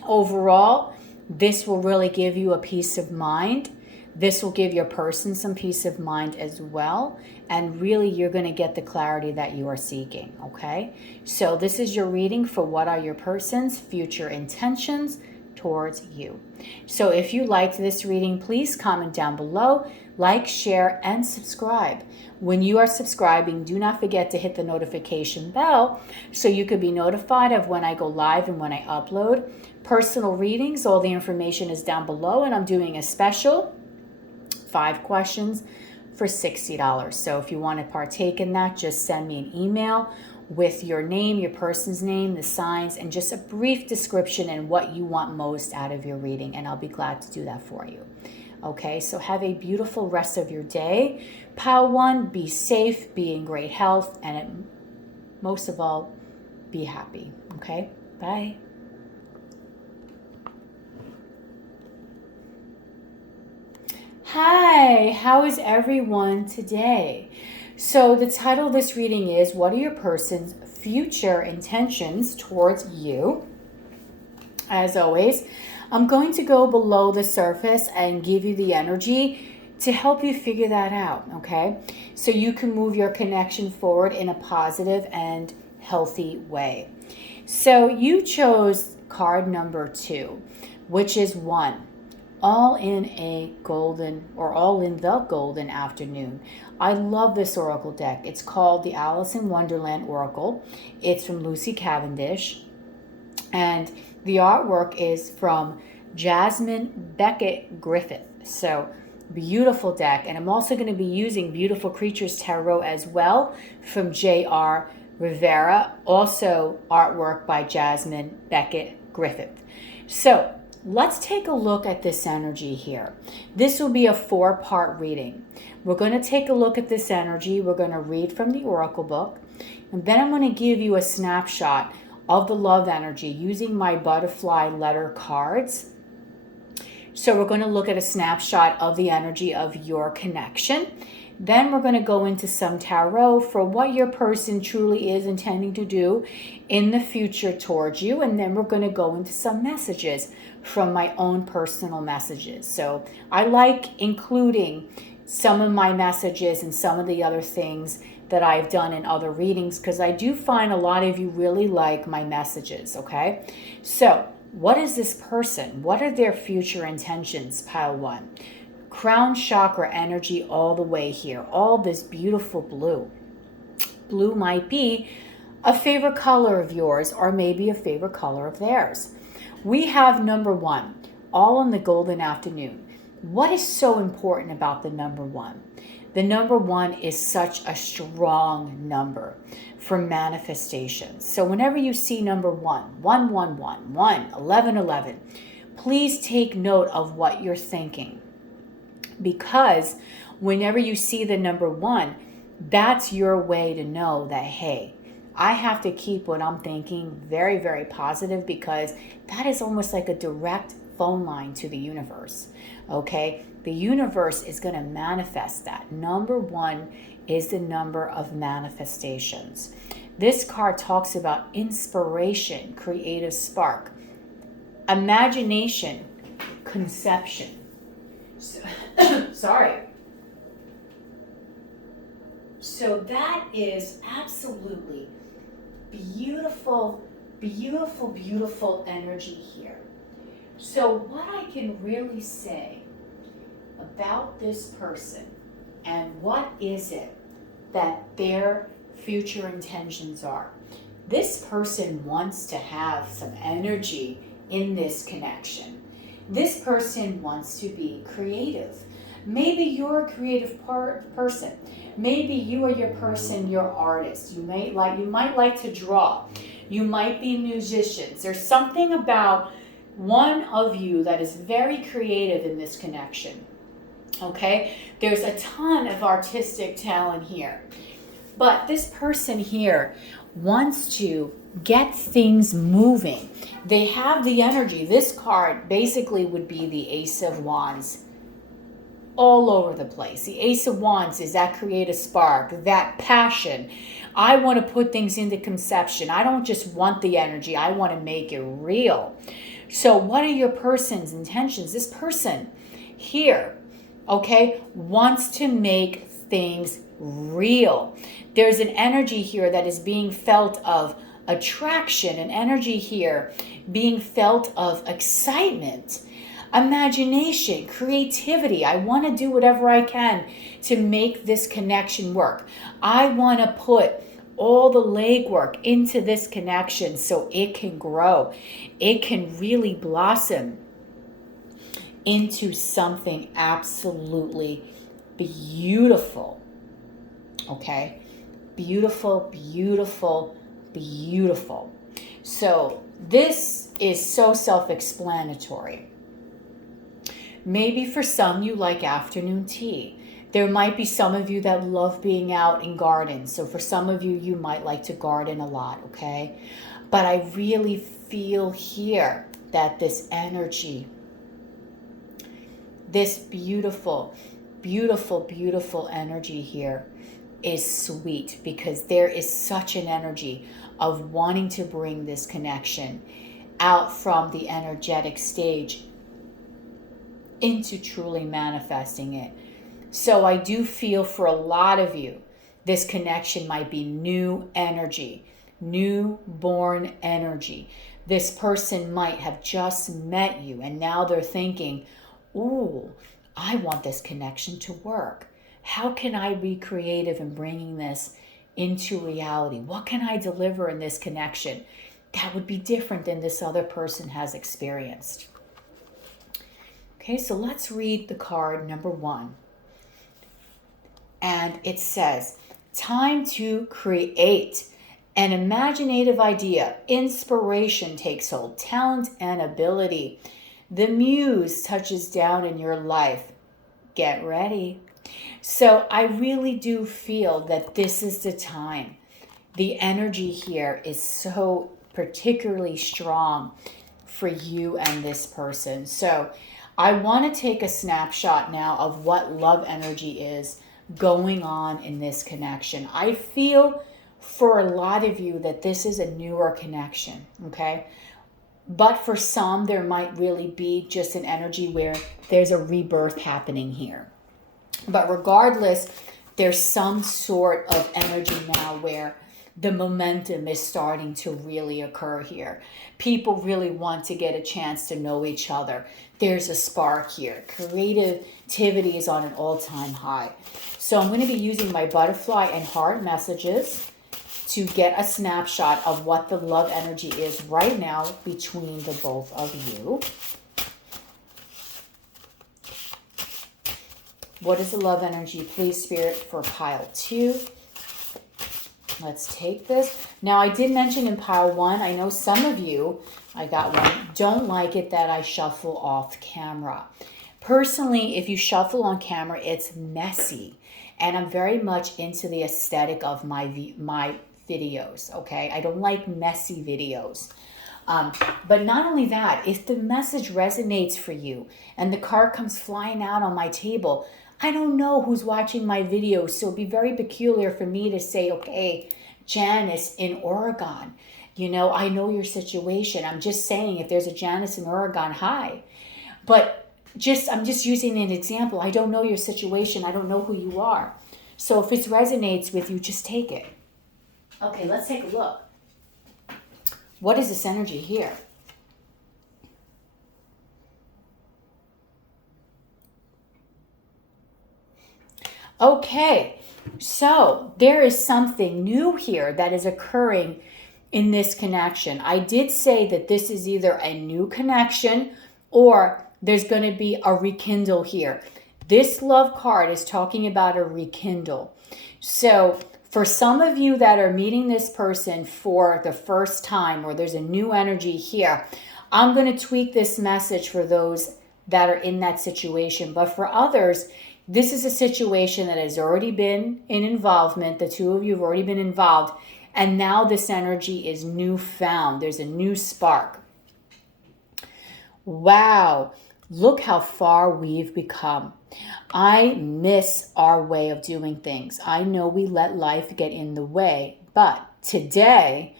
overall, this will really give you a peace of mind. This will give your person some peace of mind as well. And really, you're going to get the clarity that you are seeking, okay? So this is your reading for what are your person's future intentions towards you. So if you liked this reading, please comment down below, like, share, and subscribe. When you are subscribing, do not forget to hit the notification bell so you could be notified of when I go live and when I upload. Personal readings, all the information is down below, and I'm doing a special 5 questions for $60. So if you want to partake in that, just send me an email with your name, your person's name, the signs, and just a brief description and what you want most out of your reading, and I'll be glad to do that for you. Okay, so have a beautiful rest of your day. Pile 1, be safe, be in great health, and most of all, be happy. Okay, bye. Hi, how is everyone today? So the title of this reading is, what are your person's future intentions towards you? As always, I'm going to go below the surface and give you the energy to help you figure that out, okay? So you can move your connection forward in a positive and healthy way. So you chose card number 2, which is 1. All in the golden afternoon. I love this oracle deck. It's called the Alice in Wonderland Oracle. It's from Lucy Cavendish. And the artwork is from Jasmine Beckett Griffith. So beautiful deck. And I'm also going to be using Beautiful Creatures Tarot as well from J.R. Rivera. Also artwork by Jasmine Beckett Griffith. So let's take a look at this energy here. This will be a 4-part reading. We're going to take a look at this energy. We're going to read from the Oracle book. And then I'm going to give you a snapshot of the love energy using my butterfly letter cards. So we're going to look at a snapshot of the energy of your connection. Then we're going to go into some tarot for what your person truly is intending to do in the future towards you. And then we're going to go into some messages from my own personal messages. So I like including some of my messages and some of the other things that I've done in other readings, because I do find a lot of you really like my messages, okay? So what is this person? What are their future intentions, pile 1? Crown chakra energy all the way here. All this beautiful blue. Blue might be a favorite color of yours, or maybe a favorite color of theirs. We have number 1, all in the golden afternoon. What is so important about the number 1? The number 1 is such a strong number for manifestation. So whenever you see number 1, 1, 1, 1, 1, 11, 11, please take note of what you're thinking. Because whenever you see the number 1, that's your way to know that, hey, I have to keep what I'm thinking very, very positive, because that is almost like a direct phone line to the universe, okay? The universe is going to manifest that. Number 1 is the number of manifestations. This card talks about inspiration, creative spark. imagination, conception. So, sorry. So that is absolutely beautiful, beautiful, beautiful energy here. So what I can really say about this person and what is it that their future intentions are. This person wants to have some energy in this connection. This person wants to be creative. Maybe you're a creative person. Maybe you are your person, your artist. You might like to draw. You might be musicians. There's something about one of you that is very creative in this connection. Okay? There's a ton of artistic talent here. But this person here wants to get things moving. They have the energy. This card basically would be the Ace of Wands all over the place. The Ace of Wands is that creative spark, that passion. I want to put things into conception. I don't just want the energy. I want to make it real. So what are your person's intentions? This person here, okay, wants to make things real. There's an energy here that is being felt of attraction, an energy here being felt of excitement, imagination, creativity. I want to do whatever I can to make this connection work. I want to put all the legwork into this connection so it can grow. It can really blossom into something absolutely beautiful. Okay? Beautiful, beautiful, beautiful. So this is so self-explanatory. Maybe for some you like afternoon tea. There might be some of you that love being out in gardens. So for some of you, you might like to garden a lot, okay? But I really feel here that this energy, this beautiful, beautiful, beautiful energy here is sweet, because there is such an energy of wanting to bring this connection out from the energetic stage into truly manifesting it. So I do feel for a lot of you, this connection might be new energy, newborn energy. This person might have just met you and now they're thinking, ooh, I want this connection to work. How can I be creative in bringing this into reality? What can I deliver in this connection that would be different than this other person has experienced? Okay, so let's read the card number 1. And it says, time to create. An imaginative idea, inspiration takes hold, talent and ability. The muse touches down in your life. Get ready. So I really do feel that this is the time. The energy here is so particularly strong for you and this person. So I want to take a snapshot now of what love energy is going on in this connection. I feel for a lot of you that this is a newer connection, okay? But for some, there might really be just an energy where there's a rebirth happening here. But regardless, there's some sort of energy now where the momentum is starting to really occur here. People really want to get a chance to know each other. There's a spark here. Creativity is on an all-time high. So I'm going to be using my butterfly and heart messages to get a snapshot of what the love energy is right now between the both of you. What is the love energy, please, Spirit, for pile 2? Let's take this. Now, I did mention in pile 1, I know some of you, I got one, don't like it that I shuffle off camera. Personally, if you shuffle on camera, it's messy. And I'm very much into the aesthetic of my videos, okay? I don't like messy videos. But not only that, if the message resonates for you and the card comes flying out on my table, I don't know who's watching my video, so it'd be very peculiar for me to say, okay, Janice in Oregon, You know, I know your situation. I'm just saying, if there's a Janice in Oregon, hi. But I'm just using an example. I don't know your situation. I don't know who you are. So if it resonates with you, just take it. Okay, let's take a look. What is this energy here? Okay, so there is something new here that is occurring in this connection. I did say that this is either a new connection or there's going to be a rekindle here. This love card is talking about a rekindle. So for some of you that are meeting this person for the first time, or there's a new energy here, I'm going to tweak this message for those that are in that situation. But for others, this is a situation that has already been in involvement. The two of you have already been involved. And now this energy is newfound. There's a new spark. Wow. Look how far we've become. I miss our way of doing things. I know we let life get in the way, but today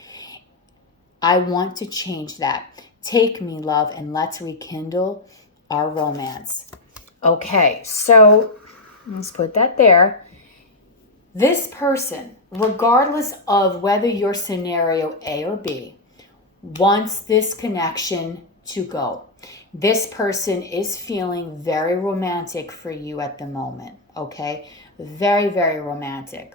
I want to change that. Take me, love, and let's rekindle our romance. Okay, so let's put that there. This person, regardless of whether you're scenario A or B, wants this connection to go. This person is feeling very romantic for you at the moment, okay? Very, very romantic.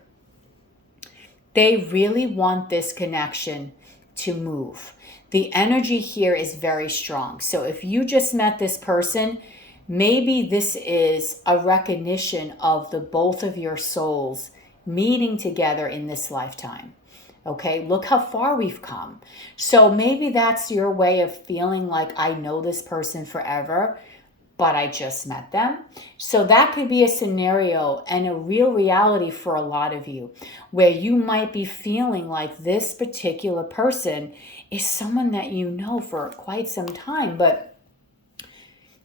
They really want this connection to move. The energy here is very strong. So if you just met this person, maybe this is a recognition of the both of your souls meeting together in this lifetime. Okay, look how far we've come. So maybe that's your way of feeling like, I know this person forever, but I just met them. So that could be a scenario and a real reality for a lot of you, where you might be feeling like this particular person is someone that you know for quite some time, but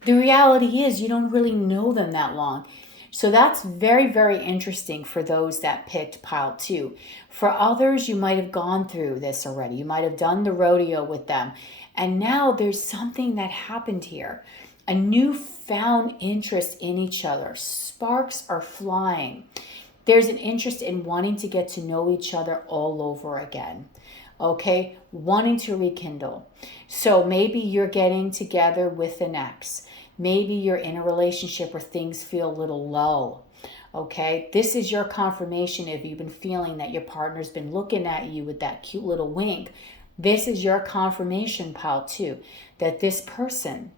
the reality is you don't really know them that long. So that's very, very interesting for those that picked pile 2. For others, you might have gone through this already. You might have done the rodeo with them. And now there's something that happened here. A newfound interest in each other. Sparks are flying. There's an interest in wanting to get to know each other all over again. Okay, wanting to rekindle. So maybe you're getting together with an ex. Maybe you're in a relationship where things feel a little low. Okay, this is your confirmation if you've been feeling that your partner's been looking at you with that cute little wink. This is your confirmation, pile 2, that this person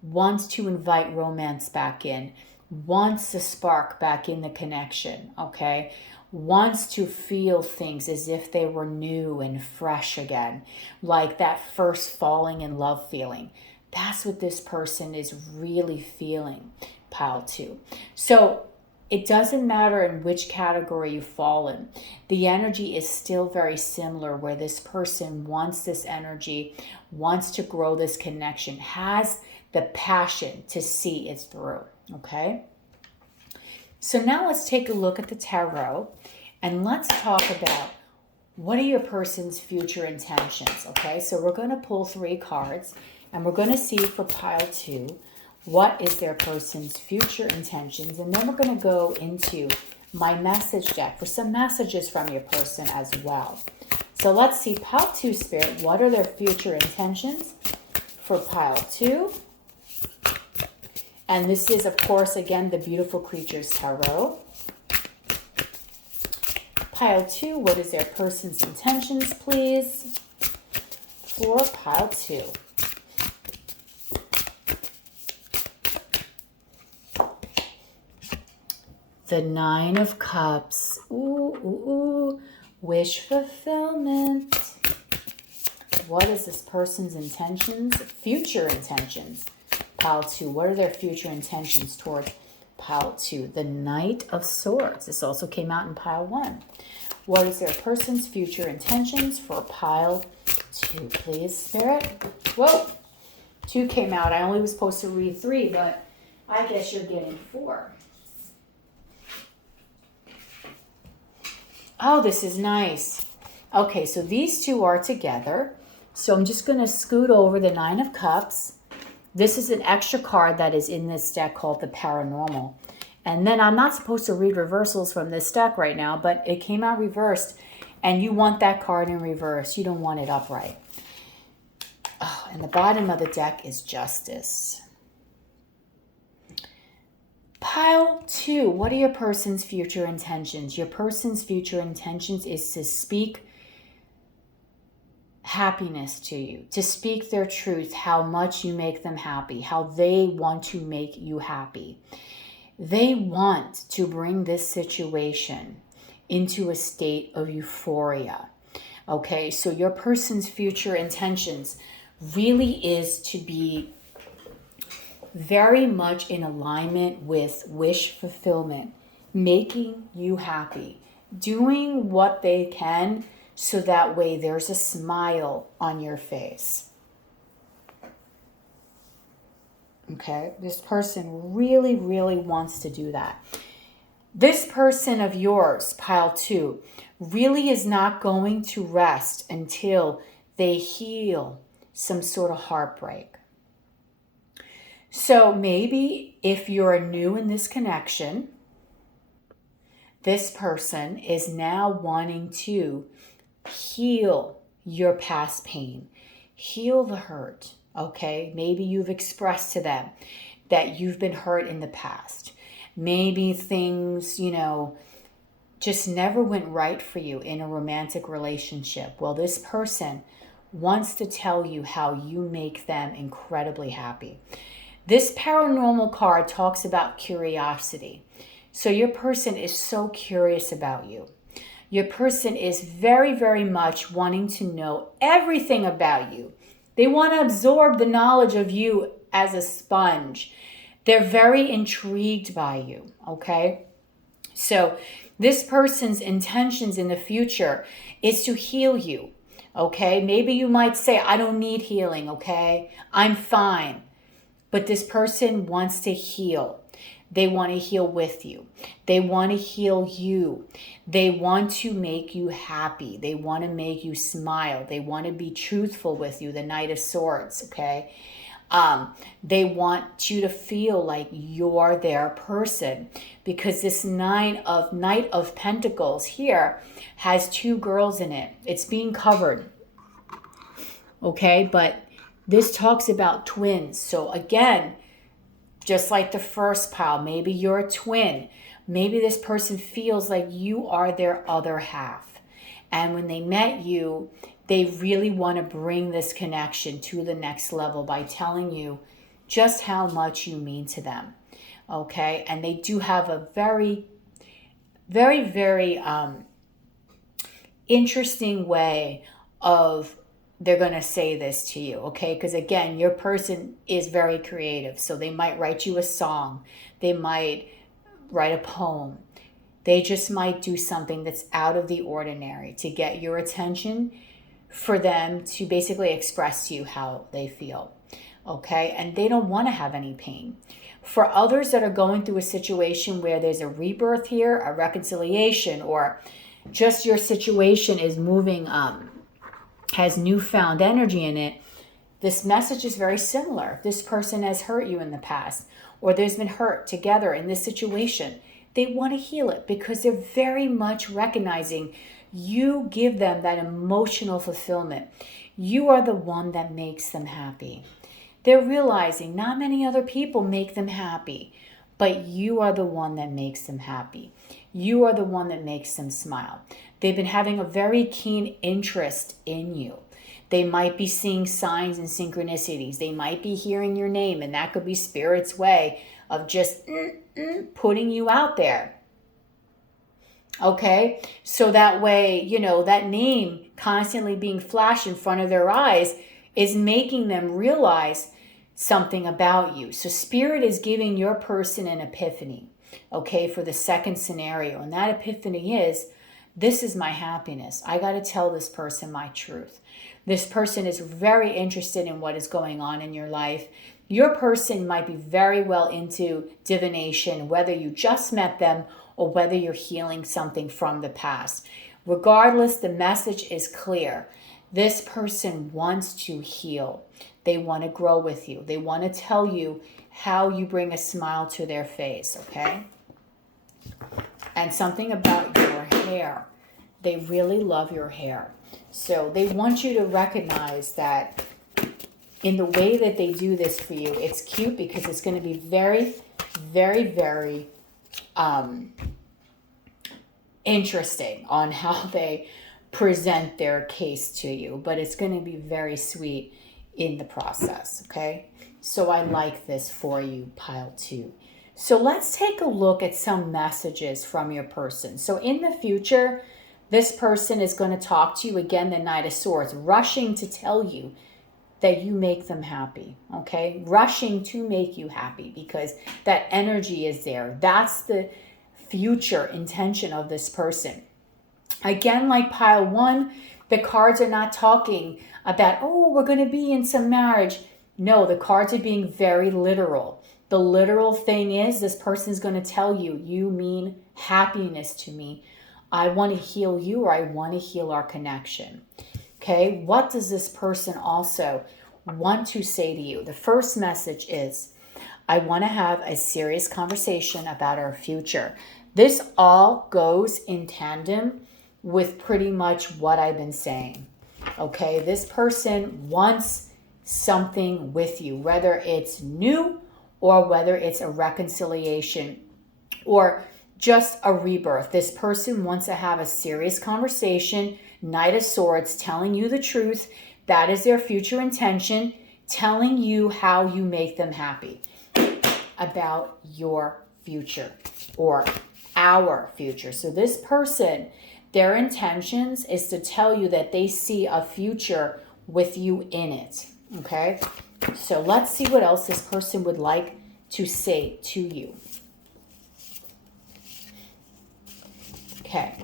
wants to invite romance back in, wants to spark back in the connection, okay? Wants to feel things as if they were new and fresh again, like that first falling in love feeling. That's what this person is really feeling, pile 2. So it doesn't matter in which category you fall in. The energy is still very similar, where this person wants this energy, wants to grow this connection, has the passion to see it through, okay? So now let's take a look at the tarot and let's talk about what are your person's future intentions, okay? So we're going to pull 3 cards. And we're going to see for pile 2, what is their person's future intentions. And then we're going to go into my message deck for some messages from your person as well. So let's see, pile 2 Spirit, what are their future intentions for pile 2? And this is, of course, again, the Beautiful Creatures Tarot. Pile 2, what is their person's intentions, please, for pile 2? The 9 of Cups. Ooh, ooh, ooh. Wish fulfillment. What is this person's intentions? Future intentions. Pile 2. What are their future intentions towards pile 2? The Knight of Swords. This also came out in pile 1. What is their person's future intentions for pile 2? Please, Spirit. Whoa. 2 came out. I only was supposed to read 3, but I guess you're getting 4. Oh, this is nice. Okay, so these two are together. So I'm just going to scoot over the Nine of Cups. This is an extra card that is in this deck called the Paranormal. And then I'm not supposed to read reversals from this deck right now, but it came out reversed. And you want that card in reverse. You don't want it upright. Oh, and the bottom of the deck is Justice. Pile 2. What are your person's future intentions? Your person's future intentions is to speak happiness to you, to speak their truth, how much you make them happy, how they want to make you happy. They want to bring this situation into a state of euphoria. Okay, so your person's future intentions really is to be very much in alignment with wish fulfillment, making you happy, doing what they can so that way there's a smile on your face. Okay, this person really, really wants to do that. This person of yours, pile 2, really is not going to rest until they heal some sort of heartbreak. So maybe if you're new in this connection, this person is now wanting to heal your past pain, heal the hurt, okay? Maybe you've expressed to them that you've been hurt in the past. Maybe things, just never went right for you in a romantic relationship. Well, this person wants to tell you how you make them incredibly happy. This paranormal card talks about curiosity. So your person is so curious about you. Your person is very, very much wanting to know everything about you. They want to absorb the knowledge of you as a sponge. They're very intrigued by you, okay? So this person's intentions in the future is to heal you, okay? Maybe you might say, I don't need healing, okay? I'm fine. But this person wants to heal. They want to heal with you. They want to heal you. They want to make you happy. They want to make you smile. They want to be truthful with you, the Knight of Swords, okay? They want you to feel like you're their person, because this Knight of Pentacles here has 2 girls in it. It's being covered, okay? But this talks about twins. So again, just like the first pile, maybe you're a twin. Maybe this person feels like you are their other half. And when they met you, they really want to bring this connection to the next level by telling you just how much you mean to them. Okay? And they do have a very, very, very interesting way of they're going to say this to you, okay? Because again, your person is very creative. So they might write you a song. They might write a poem. They just might do something that's out of the ordinary to get your attention, for them to basically express to you how they feel, okay? And they don't want to have any pain. For others that are going through a situation where there's a rebirth here, a reconciliation, or just your situation is moving has newfound energy in it, this message is very similar. This person has hurt you in the past, or there's been hurt together in this situation. They want to heal it because they're very much recognizing you give them that emotional fulfillment. You are the one that makes them happy. They're realizing not many other people make them happy, but you are the one that makes them happy. You are the one that makes them smile. They've been having a very keen interest in you. They might be seeing signs and synchronicities. They might be hearing your name, and that could be Spirit's way of just putting you out there. Okay? So that way, that name constantly being flashed in front of their eyes is making them realize something about you. So Spirit is giving your person an epiphany, okay, for the second scenario. And that epiphany is, this is my happiness. I got to tell this person my truth. This person is very interested in what is going on in your life. Your person might be very well into divination, whether you just met them or whether you're healing something from the past. Regardless, the message is clear. This person wants to heal. They want to grow with you. They want to tell you how you bring a smile to their face, okay? And something about your hair. They really love your hair. So they want you to recognize that in the way that they do this for you, it's cute because it's going to be very, very, very interesting on how they present their case to you. But it's going to be very sweet in the process, okay? So I like this for you, pile 2. So let's take a look at some messages from your person. So in the future, this person is going to talk to you again, the Knight of Swords, rushing to tell you that you make them happy, okay? Rushing to make you happy because that energy is there. That's the future intention of this person. Again, like pile 1, the cards are not talking about, oh, we're going to be in some marriage. No, the cards are being very literal. The literal thing is this person is going to tell you, you mean happiness to me. I want to heal you, or I want to heal our connection. Okay, what does this person also want to say to you? The first message is, I want to have a serious conversation about our future. This all goes in tandem with pretty much what I've been saying. Okay, this person wants something with you, whether it's new or whether it's a reconciliation or just a rebirth. This person wants to have a serious conversation. Knight of Swords, telling you the truth. That is their future intention, telling you how you make them happy about your future or our future. So this person, their intentions is to tell you that they see a future with you in it. Okay, so let's see what else this person would like to say to you. Okay.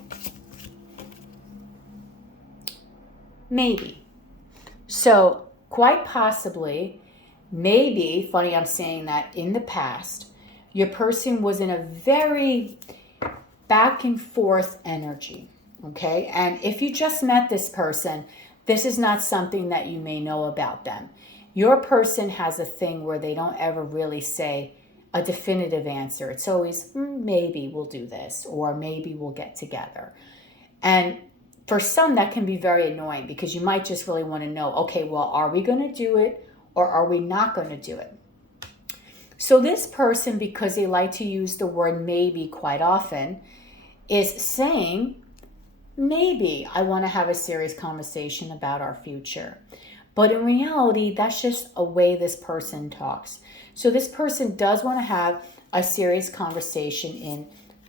Maybe. So quite possibly, maybe, funny I'm saying that, in the past, your person was in a very back and forth energy. Okay. And if you just met this person, this is not something that you may know about them. Your person has a thing where they don't ever really say a definitive answer. It's always, maybe we'll do this, or maybe we'll get together. And for some, that can be very annoying because you might just really want to know, okay, well, are we going to do it or are we not going to do it? So this person, because they like to use the word maybe quite often, is saying, maybe I want to have a serious conversation about our future. But in reality, that's just a way this person talks. So this person does want to have a serious conversation in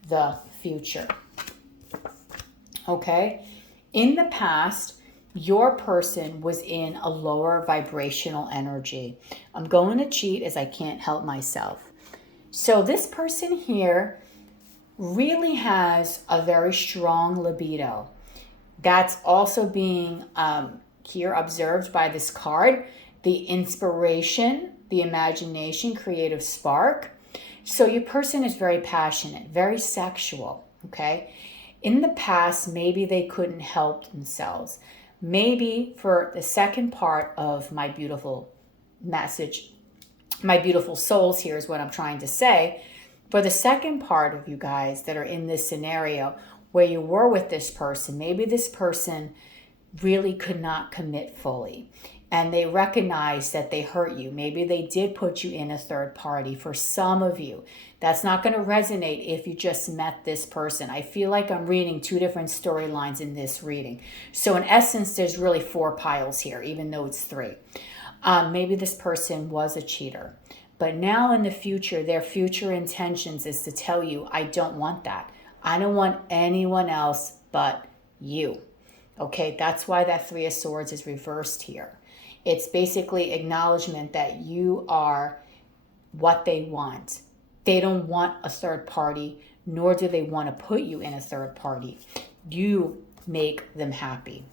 the future. Okay? In the past, your person was in a lower vibrational energy. I'm going to cheat as I can't help myself. So this person here really has a very strong libido. That's also being here observed by this card, the inspiration, the imagination, creative spark. So your person is very passionate, very sexual, okay? In the past, maybe they couldn't help themselves. Maybe for the second part of my beautiful message, my beautiful souls here is what I'm trying to say. For the second part of you guys that are in this scenario where you were with this person, maybe this person really could not commit fully and they recognize that they hurt you. Maybe they did put you in a third party. For some of you, that's not going to resonate if you just met this person. I feel like I'm reading two different storylines in this reading. So in essence, there's really 4 piles here, even though it's 3. Maybe this person was a cheater. But now in the future, their future intentions is to tell you, I don't want that. I don't want anyone else but you. Okay, that's why that 3 of Swords is reversed here. It's basically acknowledgement that you are what they want. They don't want a third party, nor do they want to put you in a third party. You make them happy.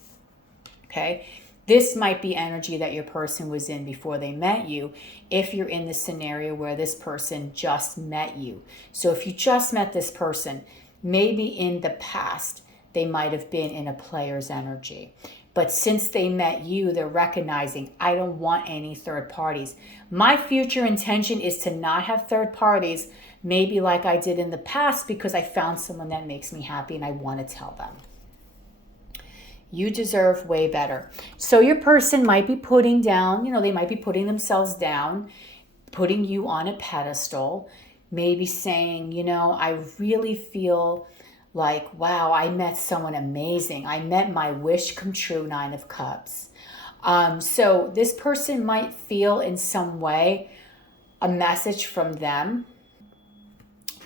Okay? This might be energy that your person was in before they met you, if you're in the scenario where this person just met you. So if you just met this person, maybe in the past, they might have been in a player's energy. But since they met you, they're recognizing, I don't want any third parties. My future intention is to not have third parties, maybe like I did in the past, because I found someone that makes me happy and I want to tell them. You deserve way better. So your person might be putting down, they might be putting themselves down, putting you on a pedestal, maybe saying, I really feel like, wow, I met someone amazing. I met my wish come true, 9 of Cups. So this person might feel in some way a message from them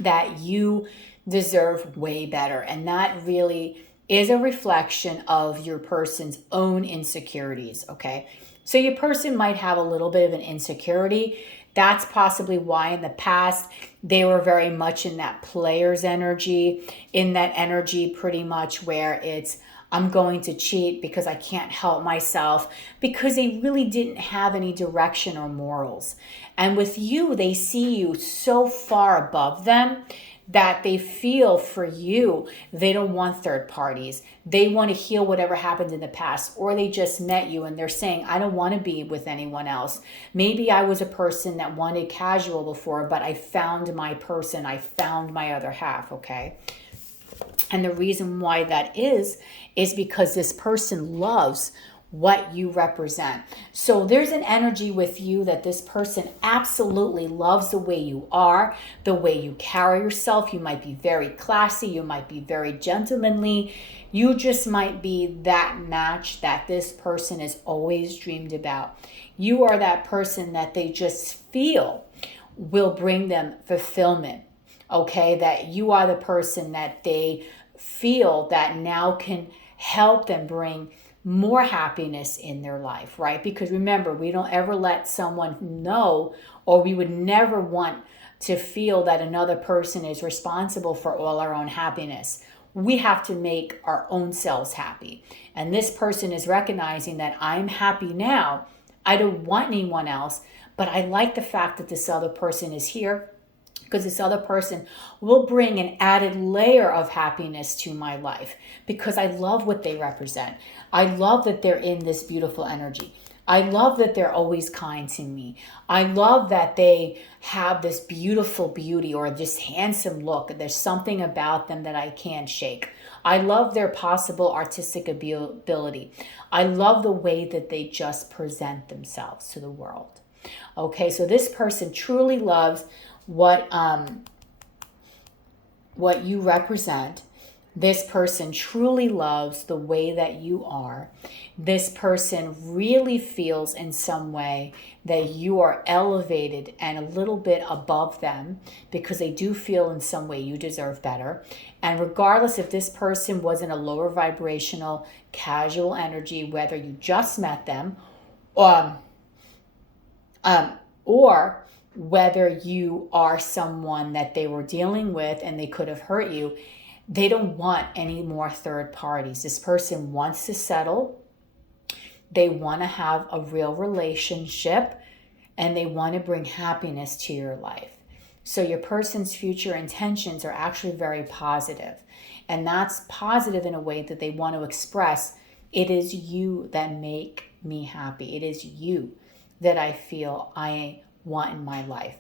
that you deserve way better. And that really is a reflection of your person's own insecurities, okay? So your person might have a little bit of an insecurity. That's possibly why in the past they were very much in that player's energy, in that energy pretty much where it's, I'm going to cheat because I can't help myself, because they really didn't have any direction or morals. And with you, they see you so far above them that they feel for you, they don't want third parties. They want to heal whatever happened in the past, or they just met you and they're saying, I don't want to be with anyone else. Maybe I was a person that wanted casual before, but I found my person. I found my other half, okay? And the reason why that is because this person loves what you represent. So there's an energy with you that this person absolutely loves the way you are, the way you carry yourself. You might be very classy. You might be very gentlemanly. You just might be that match that this person has always dreamed about. You are that person that they just feel will bring them fulfillment. Okay, that you are the person that they feel that now can help them bring more happiness in their life, right? Because remember, we don't ever let someone know, or we would never want to feel that another person is responsible for all our own happiness. We have to make our own selves happy. And this person is recognizing that I'm happy now. I don't want anyone else, but I like the fact that this other person is here, because this other person will bring an added layer of happiness to my life, because I love what they represent. I love that they're in this beautiful energy. I love that they're always kind to me. I love that they have this beautiful beauty or this handsome look. There's something about them that I can't shake. I love their possible artistic ability. I love the way that they just present themselves to the world. Okay, so this person truly loves what you represent. This person truly loves the way that you are. This person really feels in some way that you are elevated and a little bit above them, because they do feel in some way you deserve better. And regardless if this person was in a lower vibrational, casual energy, whether you just met them, or whether you are someone that they were dealing with and they could have hurt you, they don't want any more third parties. This person wants to settle. They want to have a real relationship, and they want to bring happiness to your life. So your person's future intentions are actually very positive. And that's positive in a way that they want to express, it is you that make me happy. It is you that I feel I want in my life.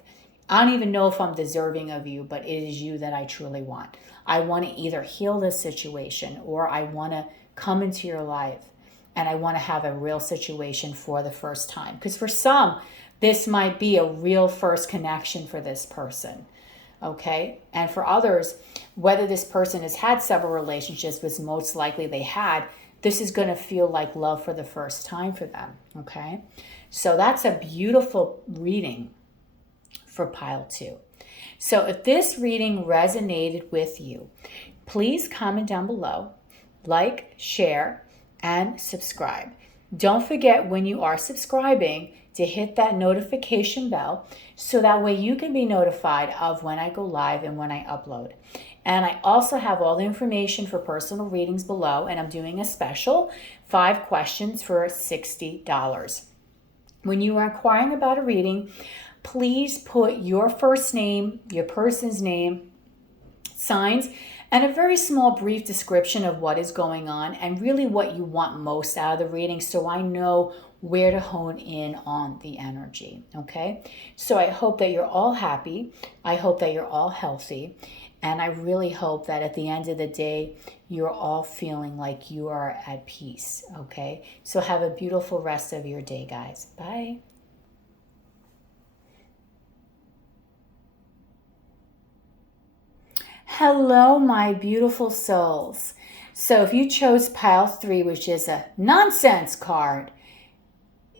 I don't even know if I'm deserving of you, but it is you that I truly want. I want to either heal this situation, or I want to come into your life and I want to have a real situation for the first time. Because for some, this might be a real first connection for this person. Okay? And for others, whether this person has had several relationships, which most likely they had, this is going to feel like love for the first time for them. Okay? So that's a beautiful reading for pile 2. So if this reading resonated with you, please comment down below, like, share, and subscribe. Don't forget, when you are subscribing, to hit that notification bell so that way you can be notified of when I go live and when I upload. And I also have all the information for personal readings below, and I'm doing a special 5 questions for $60. When you are inquiring about a reading, please put your first name, your person's name, signs, and a very small brief description of what is going on and really what you want most out of the reading, so I know where to hone in on the energy, okay? So I hope that you're all happy. I hope that you're all healthy. And I really hope that at the end of the day, you're all feeling like you are at peace, okay? So have a beautiful rest of your day, guys. Bye. Hello, my beautiful souls. So if you chose pile 3, which is a nonsense card,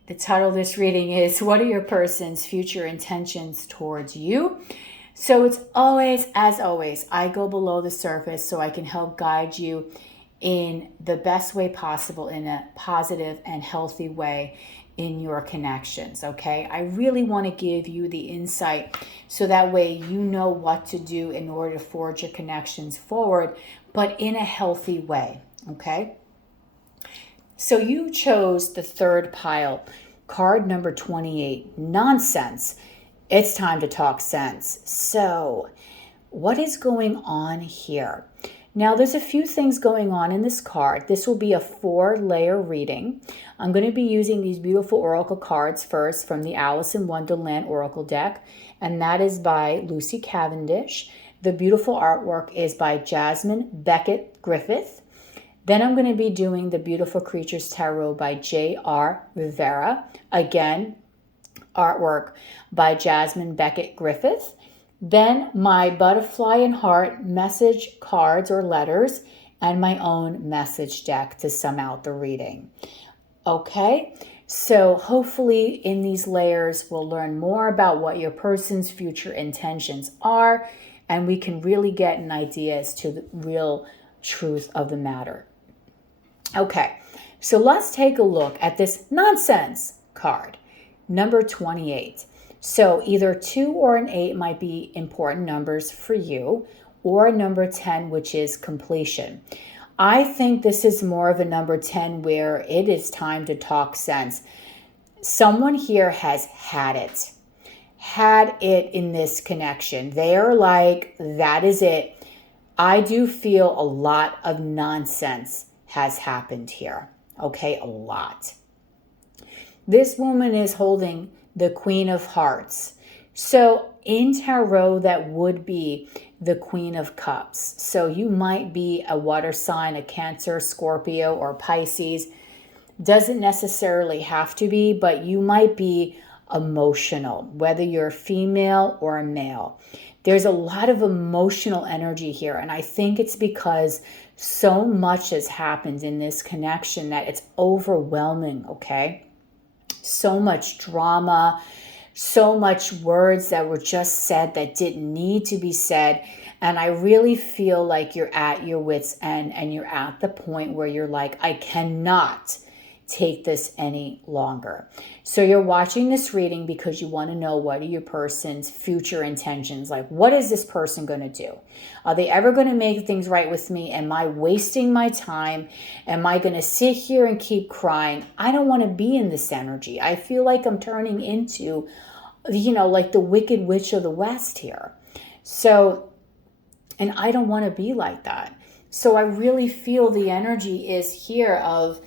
the title of this reading is, what are your person's future intentions towards you? So it's always, as always, I go below the surface so I can help guide you in the best way possible, in a positive and healthy way in your connections, okay? I really want to give you the insight so that way you know what to do in order to forge your connections forward, but in a healthy way, okay? So you chose the 3rd pile, card number 28, nonsense. It's time to talk sense. So what is going on here? Now, there's a few things going on in this card. This will be a 4-layer reading. I'm going to be using these beautiful oracle cards first from the Alice in Wonderland oracle deck, and that is by Lucy Cavendish. The beautiful artwork is by Jasmine Beckett Griffith. Then I'm going to be doing the Beautiful Creatures Tarot by J.R. Rivera. Again, artwork by Jasmine Beckett Griffith. Then my butterfly and heart message cards or letters, and my own message deck to sum out the reading. Okay, so hopefully in these layers we'll learn more about what your person's future intentions are, and we can really get an idea as to the real truth of the matter. Okay, so let's take a look at this nonsense card, number 28. So either 2 or an 8 might be important numbers for you, or a number 10, which is completion. I think this is more of a number 10 where it is time to talk sense. Someone here has had it in this connection. They're like, that is it. I do feel a lot of nonsense has happened here. Okay, a lot. This woman is holding the Queen of Hearts. So in tarot, that would be the Queen of Cups. So you might be a water sign, a Cancer, Scorpio, or Pisces. Doesn't necessarily have to be, but you might be emotional, whether you're female or a male. There's a lot of emotional energy here, and I think it's because so much has happened in this connection that it's overwhelming, okay? So much drama, so much words that were just said that didn't need to be said. And I really feel like you're at your wit's end, and you're at the point where you're like, I cannot take this any longer. So you're watching this reading because you want to know what are your person's future intentions. Like, what is this person going to do? Are they ever going to make things right with me? Am I wasting my time? Am I going to sit here and keep crying? I don't want to be in this energy. I feel like I'm turning into, like the Wicked Witch of the West here. So, and I don't want to be like that. So I really feel the energy is here of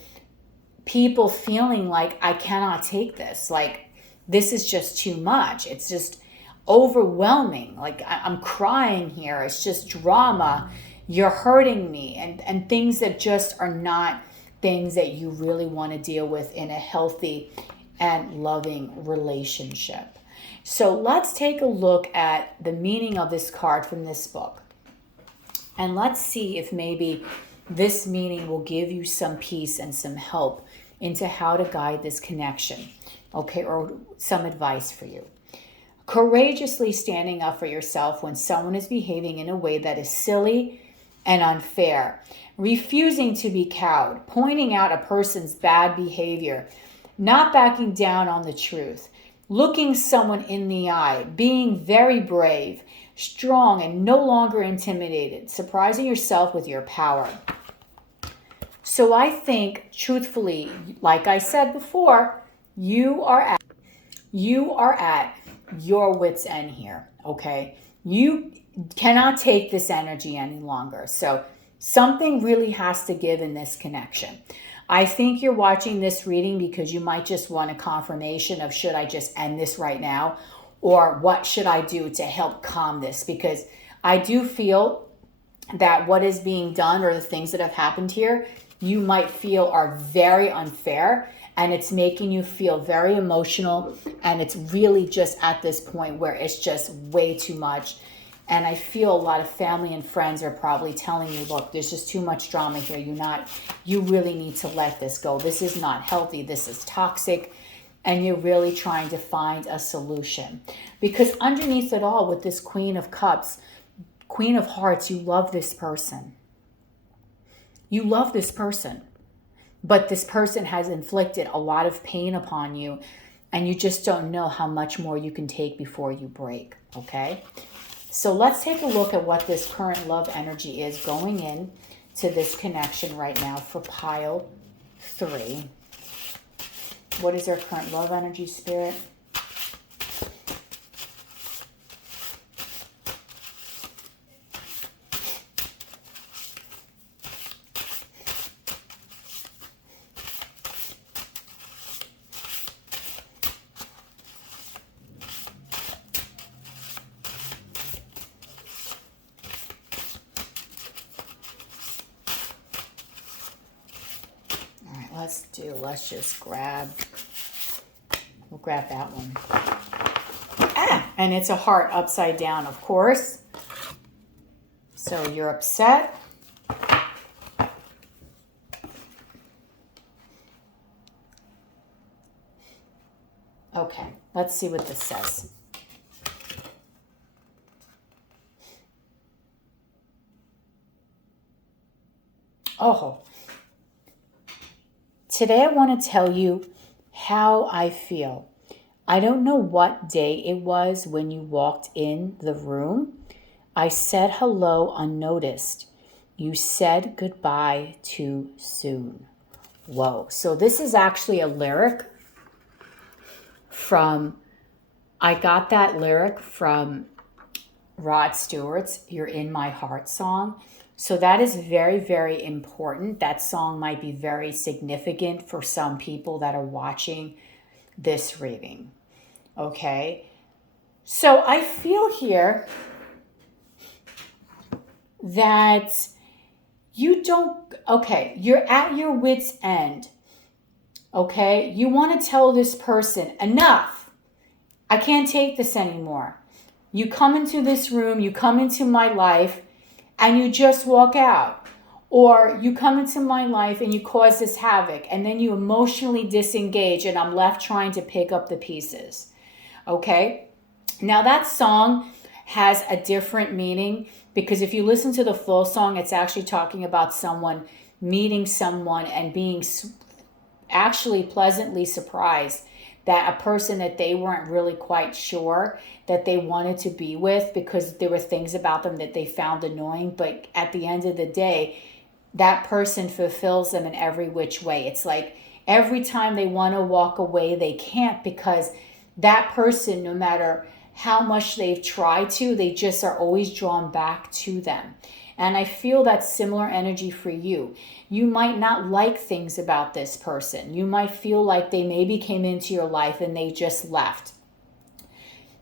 people feeling like, I cannot take this. Like, this is just too much. It's just overwhelming. Like, I'm crying here. It's just drama. You're hurting me. And things that just are not things that you really want to deal with in a healthy and loving relationship. So let's take a look at the meaning of this card from this book. And let's see if maybe this meaning will give you some peace and some help into how to guide this connection, okay, or some advice for you. Courageously standing up for yourself when someone is behaving in a way that is silly and unfair. Refusing to be cowed, pointing out a person's bad behavior, not backing down on the truth, looking someone in the eye, being very brave, strong, and no longer intimidated, surprising yourself with your power. So I think, truthfully, like I said before, you are at your wit's end here, okay? You cannot take this energy any longer. So something really has to give in this connection. I think you're watching this reading because you might just want a confirmation of, should I just end this right now? Or what should I do to help calm this? Because I do feel that what is being done, or the things that have happened here, you might feel are very unfair, and it's making you feel very emotional, and it's really just at this point where it's just way too much. And I feel a lot of family and friends are probably telling you, look, there's just too much drama here. You really need to let this go. This is not healthy. This is toxic. And you're really trying to find a solution. Because underneath it all, with this Queen of Cups, Queen of Hearts, you love this person. You love this person. But this person has inflicted a lot of pain upon you, and you just don't know how much more you can take before you break, okay? So let's take a look at what this current love energy is going in to this connection right now for pile 3. What is their current love energy, Spirit? Let's just we'll grab that one. And it's a heart upside down, of course. So you're upset. Okay, let's see what this says. Oh, today I want to tell you how I feel. I don't know what day it was when you walked in the room. I said hello unnoticed. You said goodbye too soon. Whoa. So this is actually a lyric from, I got that lyric from Rod Stewart's You're in My Heart song. So that is very, very important. That song might be very significant for some people that are watching this reading. Okay. So I feel here that you don't, okay, you're at your wit's end. Okay. You want to tell this person, enough. I can't take this anymore. You come into this room, you come into my life, and you just walk out. Or you come into my life and you cause this havoc, and then you emotionally disengage, and I'm left trying to pick up the pieces. Okay? Now that song has a different meaning, because if you listen to the full song, it's actually talking about someone meeting someone and being actually pleasantly surprised that a person that they weren't really quite sure that they wanted to be with, because there were things about them that they found annoying. But at the end of the day, that person fulfills them in every which way. It's like every time they want to walk away, they can't, because that person, no matter how much they've tried to, they just are always drawn back to them. And I feel that similar energy for you. You might not like things about this person. You might feel like they maybe came into your life and they just left.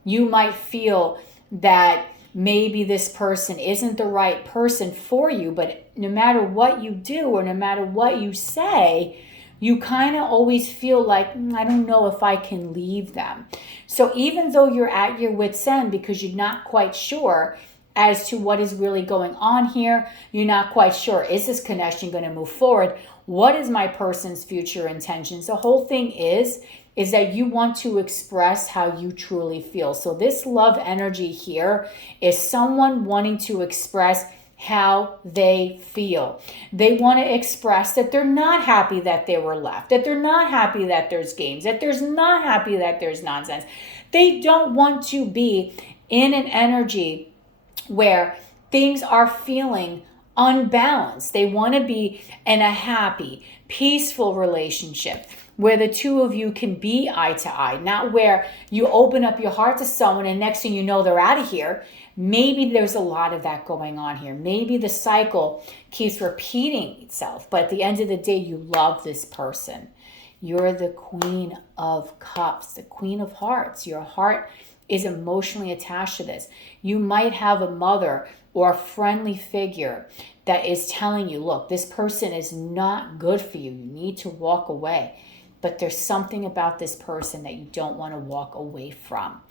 You might feel that maybe this person isn't the right person for you, but no matter what you do or no matter what you say, you kind of always feel like, I don't know if I can leave them. So even though you're at your wit's end because you're not quite sure as to what is really going on here, you're not quite sure, is this connection going to move forward? What is my person's future intentions? The whole thing is that you want to express how you truly feel. So this love energy here is someone wanting to express how they feel. They want to express that they're not happy that they were left, that they're not happy that there's games, that there's not happy that there's nonsense. They don't want to be in an energy where things are feeling unbalanced. They want to be in a happy, peaceful relationship where the two of you can be eye to eye, not where you open up your heart to someone and next thing you know, they're out of here. Maybe there's a lot of that going on here. Maybe the cycle keeps repeating itself, but at the end of the day, you love this person. You're the Queen of Cups, the Queen of Hearts. Your heart is emotionally attached to this. You might have a mother or a friendly figure that is telling you, look, this person is not good for you. You need to walk away. But there's something about this person that you don't want to walk away from.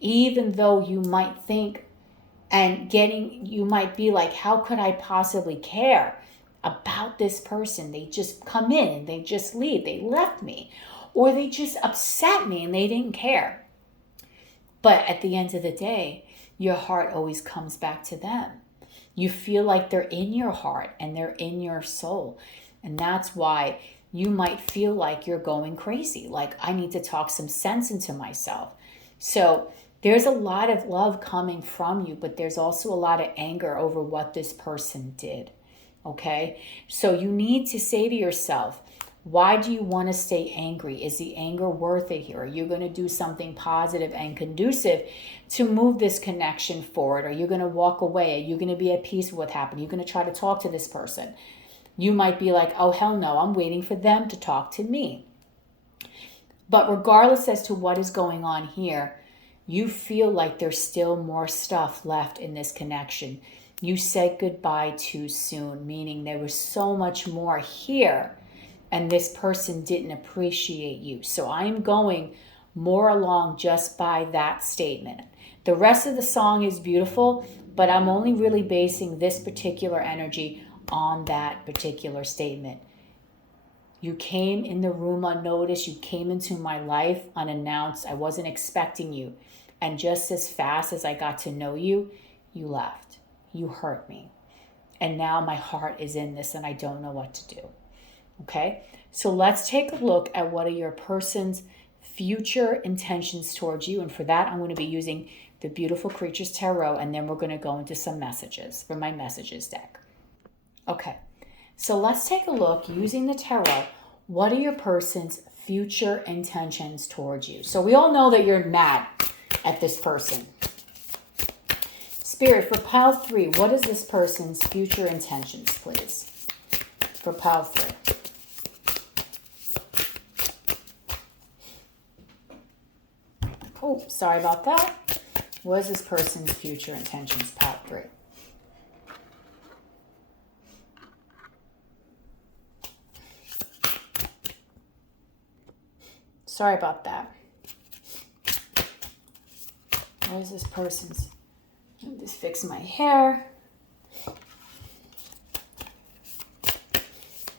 Even though you might think you might be like, how could I possibly care about this person? They just come in and they just leave. They left me. Or they just upset me and they didn't care. But at the end of the day, your heart always comes back to them. You feel like they're in your heart and they're in your soul. And that's why you might feel like you're going crazy. Like, I need to talk some sense into myself. So there's a lot of love coming from you, but there's also a lot of anger over what this person did. Okay? So you need to say to yourself, why do you want to stay angry? Is the anger worth it here? Are you going to do something positive and conducive to move this connection forward? Are you going to walk away? Are you going to be at peace with what happened? Are you going to try to talk to this person? You might be like, oh, hell no, I'm waiting for them to talk to me. But regardless as to what is going on here, you feel like there's still more stuff left in this connection. You said goodbye too soon, meaning there was so much more here and this person didn't appreciate you. So I'm going more along just by that statement. The rest of the song is beautiful, but I'm only really basing this particular energy on that particular statement. You came in the room unnoticed. You came into my life unannounced. I wasn't expecting you. And just as fast as I got to know you, you left. You hurt me. And now my heart is in this and I don't know what to do. Okay? So let's take a look at what are your person's future intentions towards you. And for that, I'm going to be using the Beautiful Creatures Tarot. And then we're going to go into some messages from my messages deck. Okay, so let's take a look using the tarot. What are your person's future intentions towards you? So we all know that you're mad at this person. Spirit, for pile 3, what is this person's future intentions, please? For pile 3. Oh, sorry about that. What is this person's future intentions, pile 3? Sorry about that. What is this person's? Let me just fix my hair.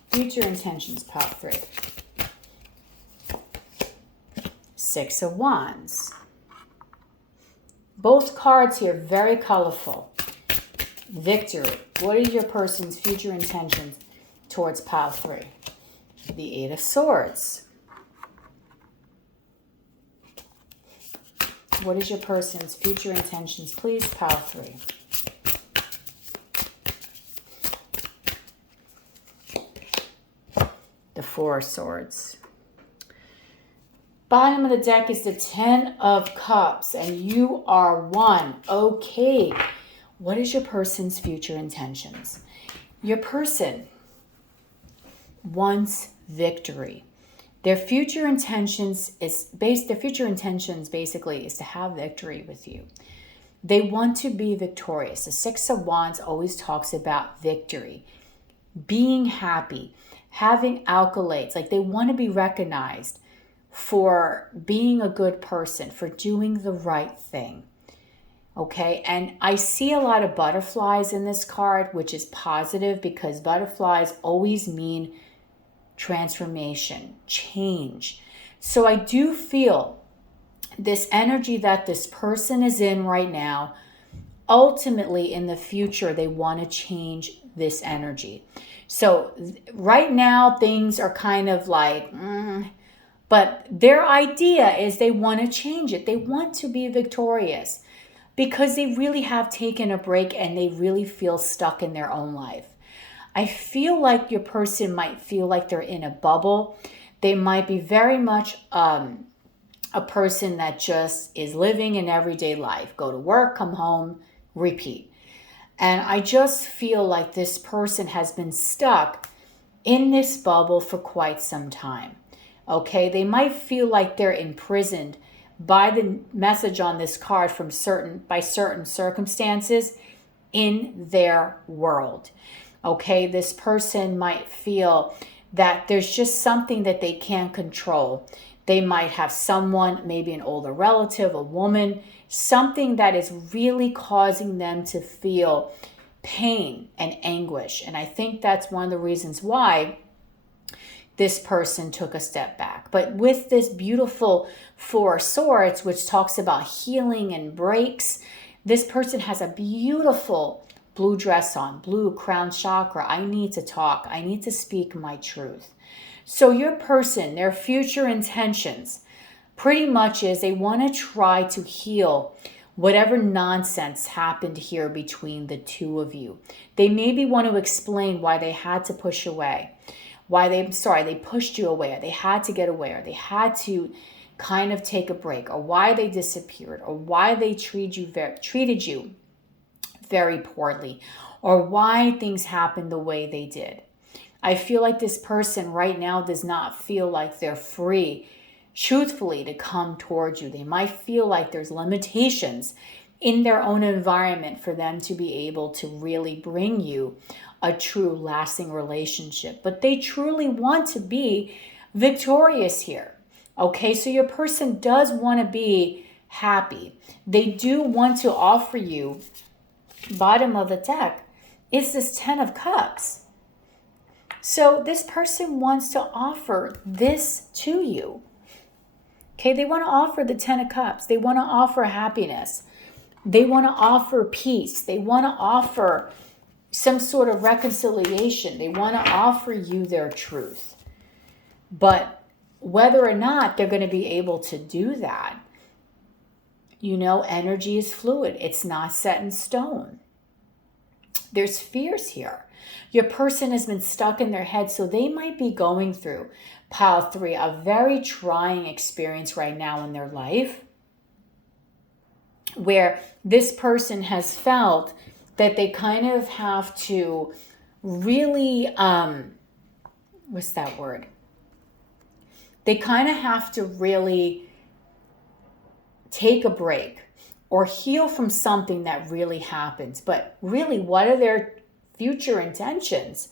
Future intentions, pile 3. 6 of Wands. Both cards here, very colorful. Victory. What is your person's future intentions towards pile 3? The 8 of Swords. What is your person's future intentions, please? Pile 3. The 4 of Swords. Bottom of the deck is the 10 of Cups, and you are 1. Okay. What is your person's future intentions? Your person wants victory. Their future intentions basically is to have victory with you. They want to be victorious. The 6 of Wands always talks about victory, being happy, having accolades. Like they want to be recognized for being a good person, for doing the right thing. Okay, and I see a lot of butterflies in this card, which is positive because butterflies always mean transformation, change. So I do feel this energy that this person is in right now, ultimately in the future, they want to change this energy. So right now things are kind of like, but their idea is they want to change it. They want to be victorious because they really have taken a break and they really feel stuck in their own life. I feel like your person might feel like they're in a bubble. They might be very much a person that just is living an everyday life. Go to work, come home, repeat. And I just feel like this person has been stuck in this bubble for quite some time. Okay, they might feel like they're imprisoned by the message on this card from certain circumstances in their world. Okay, this person might feel that there's just something that they can't control. They might have someone, maybe an older relative, a woman, something that is really causing them to feel pain and anguish. And I think that's one of the reasons why this person took a step back. But with this beautiful Four of Swords, which talks about healing and breaks, this person has a beautiful blue dress on, blue crown chakra. I need to talk. I need to speak my truth. So your person, their future intentions pretty much is they want to try to heal whatever nonsense happened here between the two of you. They maybe want to explain why they had to push away. They pushed you away, or they had to get away, or they had to kind of take a break, or why they disappeared, or why they treated you very poorly, or why things happened the way they did. I feel like this person right now does not feel like they're free, truthfully, to come towards you. They might feel like there's limitations in their own environment for them to be able to really bring you a true lasting relationship. But they truly want to be victorious here. Okay, so your person does want to be happy. They do want to offer you, bottom of the deck, is this Ten of Cups. So this person wants to offer this to you. Okay, they want to offer the Ten of Cups. They want to offer happiness. They want to offer peace. They want to offer some sort of reconciliation. They want to offer you their truth. But whether or not they're going to be able to do that, energy is fluid. It's not set in stone. There's fears here. Your person has been stuck in their head, so they might be going through, pile 3, a very trying experience right now in their life, where this person has felt that they kind of have to really, what's that word? They kind of have to really take a break or heal from something that really happens. But really, what are their future intentions?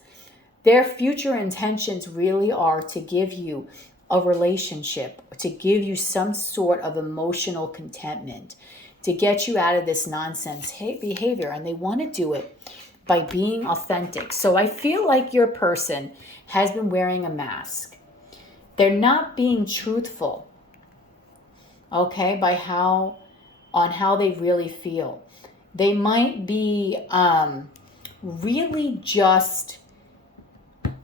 Their future intentions really are to give you a relationship, to give you some sort of emotional contentment, to get you out of this nonsense behavior. And they want to do it by being authentic. So I feel like your person has been wearing a mask. They're not being truthful, okay, on how they really feel. They might be really just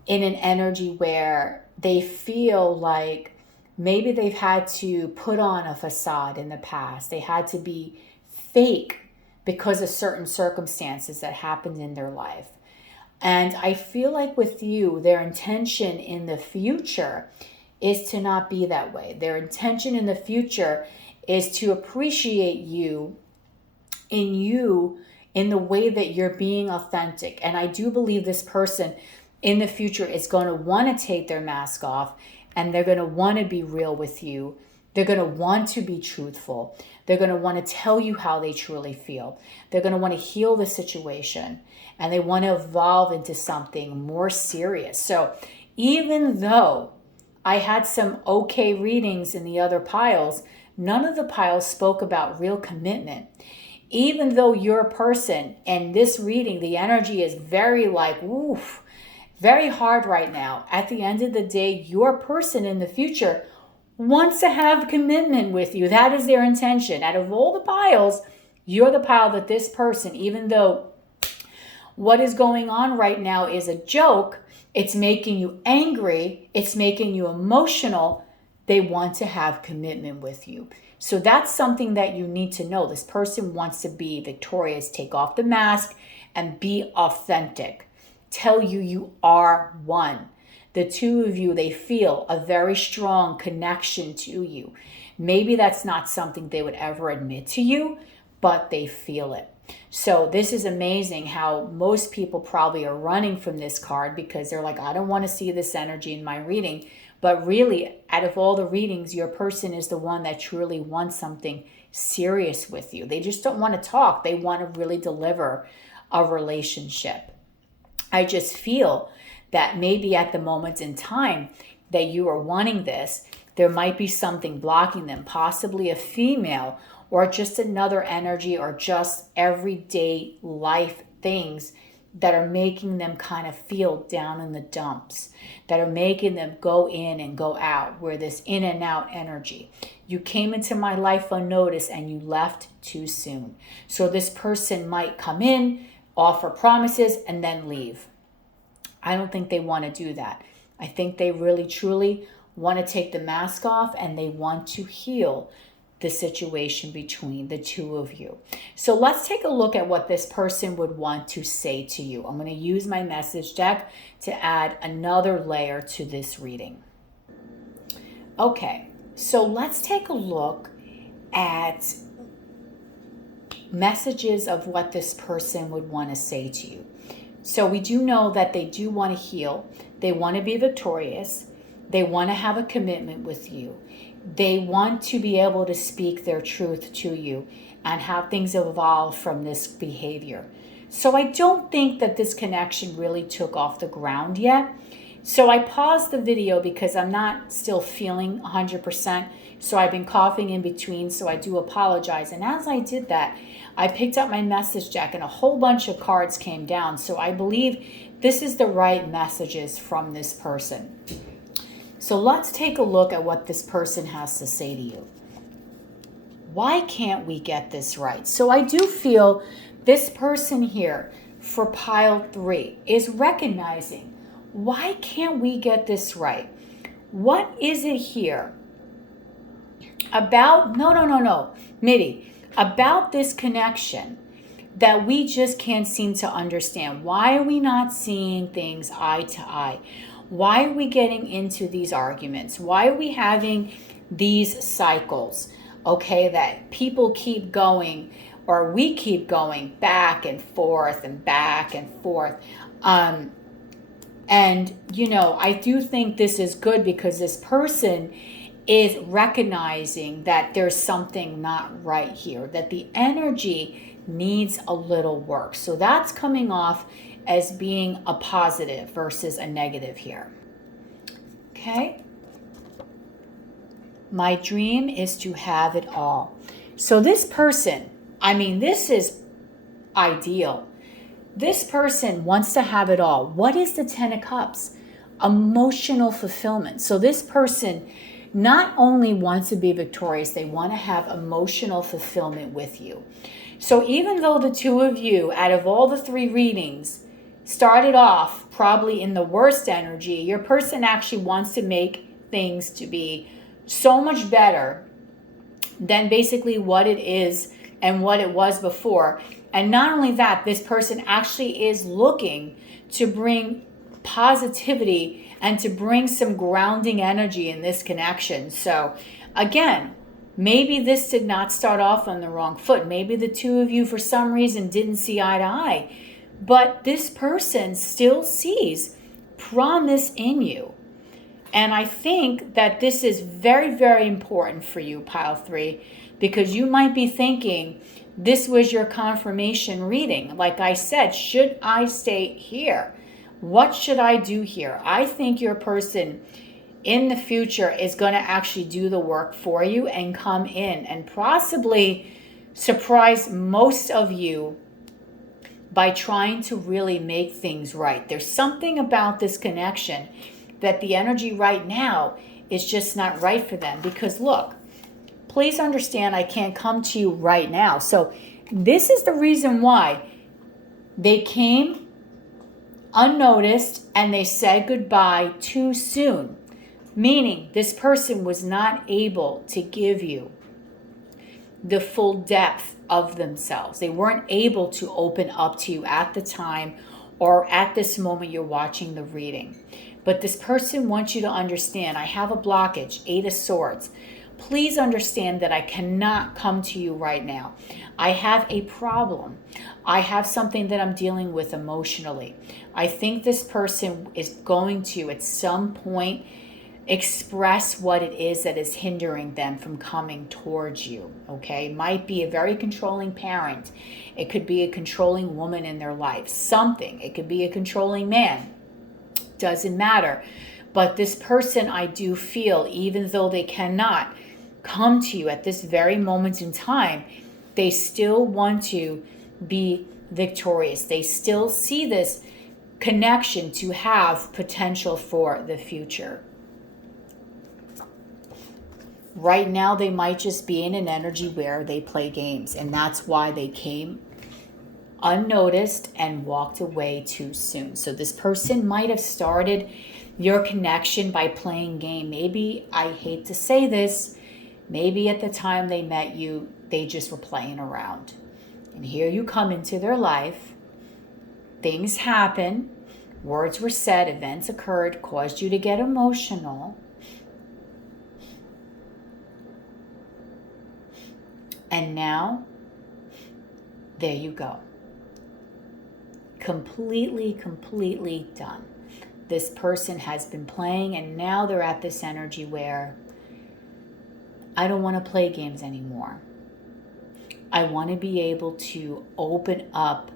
in an energy where they feel like maybe they've had to put on a facade in the past. They had to be fake because of certain circumstances that happened in their life. And I feel like with you, their intention in the future is to not be that way. Their intention in the future is to appreciate you in the way that you're being authentic. And I do believe this person in the future is going to want to take their mask off, and they're going to want to be real with you. They're going to want to be truthful. They're going to want to tell you how they truly feel. They're going to want to heal the situation, and they want to evolve into something more serious. So even though I had some okay readings in the other piles, none of the piles spoke about real commitment. Even though your person and this reading, the energy is very oof, very hard right now. At the end of the day, your person in the future wants to have commitment with you. That is their intention. Out of all the piles, you're the pile that this person, even though what is going on right now is a joke, it's making you angry, it's making you emotional, they want to have commitment with you. So that's something that you need to know. This person wants to be victorious, take off the mask, and be authentic. Tell you you are one. The two of you, they feel a very strong connection to you. Maybe that's not something they would ever admit to you, but they feel it. So this is amazing how most people probably are running from this card because they're like, I don't want to see this energy in my reading. But really, out of all the readings, your person is the one that truly wants something serious with you. They just don't want to talk. They want to really deliver a relationship. I just feel that maybe at the moment in time that you are wanting this, there might be something blocking them, possibly a female or just another energy or just everyday life things that are making them kind of feel down in the dumps, that are making them go in and go out, where this in and out energy. You came into my life unnoticed and you left too soon. So this person might come in, offer promises, and then leave. I don't think they want to do that. I think they really, truly want to take the mask off and they want to heal the situation between the two of you. So let's take a look at what this person would want to say to you. I'm going to use my message deck to add another layer to this reading. Okay, so let's take a look at messages of what this person would want to say to you. So we do know that they do want to heal. They want to be victorious. They want to have a commitment with you. They want to be able to speak their truth to you and have things evolve from this behavior. So I don't think that this connection really took off the ground yet. So I paused the video because I'm not still feeling 100%. So I've been coughing in between, so I do apologize. And as I did that, I picked up my message deck and a whole bunch of cards came down. So I believe this is the right messages from this person. So let's take a look at what this person has to say to you. Why can't we get this right? So I do feel this person here for pile 3 is recognizing, why can't we get this right? What is it here about, Mitty, about this connection that we just can't seem to understand? Why are we not seeing things eye to eye? Why are we getting into these arguments? Why are we having these cycles, okay, that people keep going or we keep going back and forth and back and forth? And, you know, I do think this is good because this person is recognizing that there's something not right here, that the energy needs a little work. So that's coming off as being a positive versus a negative here. Okay. My dream is to have it all. So this person, I mean, this is ideal. This person wants to have it all. What is the 10 of Cups? Emotional fulfillment. So this person not only wants to be victorious, they want to have emotional fulfillment with you. So even though the two of you, out of all the 3 readings, started off probably in the worst energy, your person actually wants to make things to be so much better than basically what it is and what it was before. And not only that, this person actually is looking to bring positivity and to bring some grounding energy in this connection. So again, maybe this did not start off on the wrong foot. Maybe the two of you for some reason didn't see eye to eye. But this person still sees promise in you. And I think that this is very, very important for you, pile 3, because you might be thinking this was your confirmation reading. Like I said, should I stay here? What should I do here? I think your person in the future is going to actually do the work for you and come in and possibly surprise most of you by trying to really make things right. There's something about this connection that the energy right now is just not right for them. Because look, please understand, I can't come to you right now. So this is the reason why they came unnoticed and they said goodbye too soon. Meaning this person was not able to give you the full depth of themselves. They weren't able to open up to you at the time or at this moment you're watching the reading. But this person wants you to understand, I have a blockage, 8 of Swords. please understand that I cannot come to you right now. I have a problem. I have something that I'm dealing with emotionally. I think this person is going to, at some point, express what it is that is hindering them from coming towards you, okay? It might be a very controlling parent. It could be a controlling woman in their life. Something. It could be a controlling man. Doesn't matter. But this person, I do feel, even though they cannot come to you at this very moment in time, they still want to be victorious. They still see this connection to have potential for the future. Right now, they might just be in an energy where they play games, and that's why they came unnoticed and walked away too soon. So this person might have started your connection by playing game. Maybe, I hate to say this, maybe at the time they met you, they just were playing around. And here you come into their life. Things happen. Words were said. Events occurred. Caused you to get emotional. And now, there you go. Completely done. This person has been playing, and now they're at this energy where I don't want to play games anymore. I want to be able to open up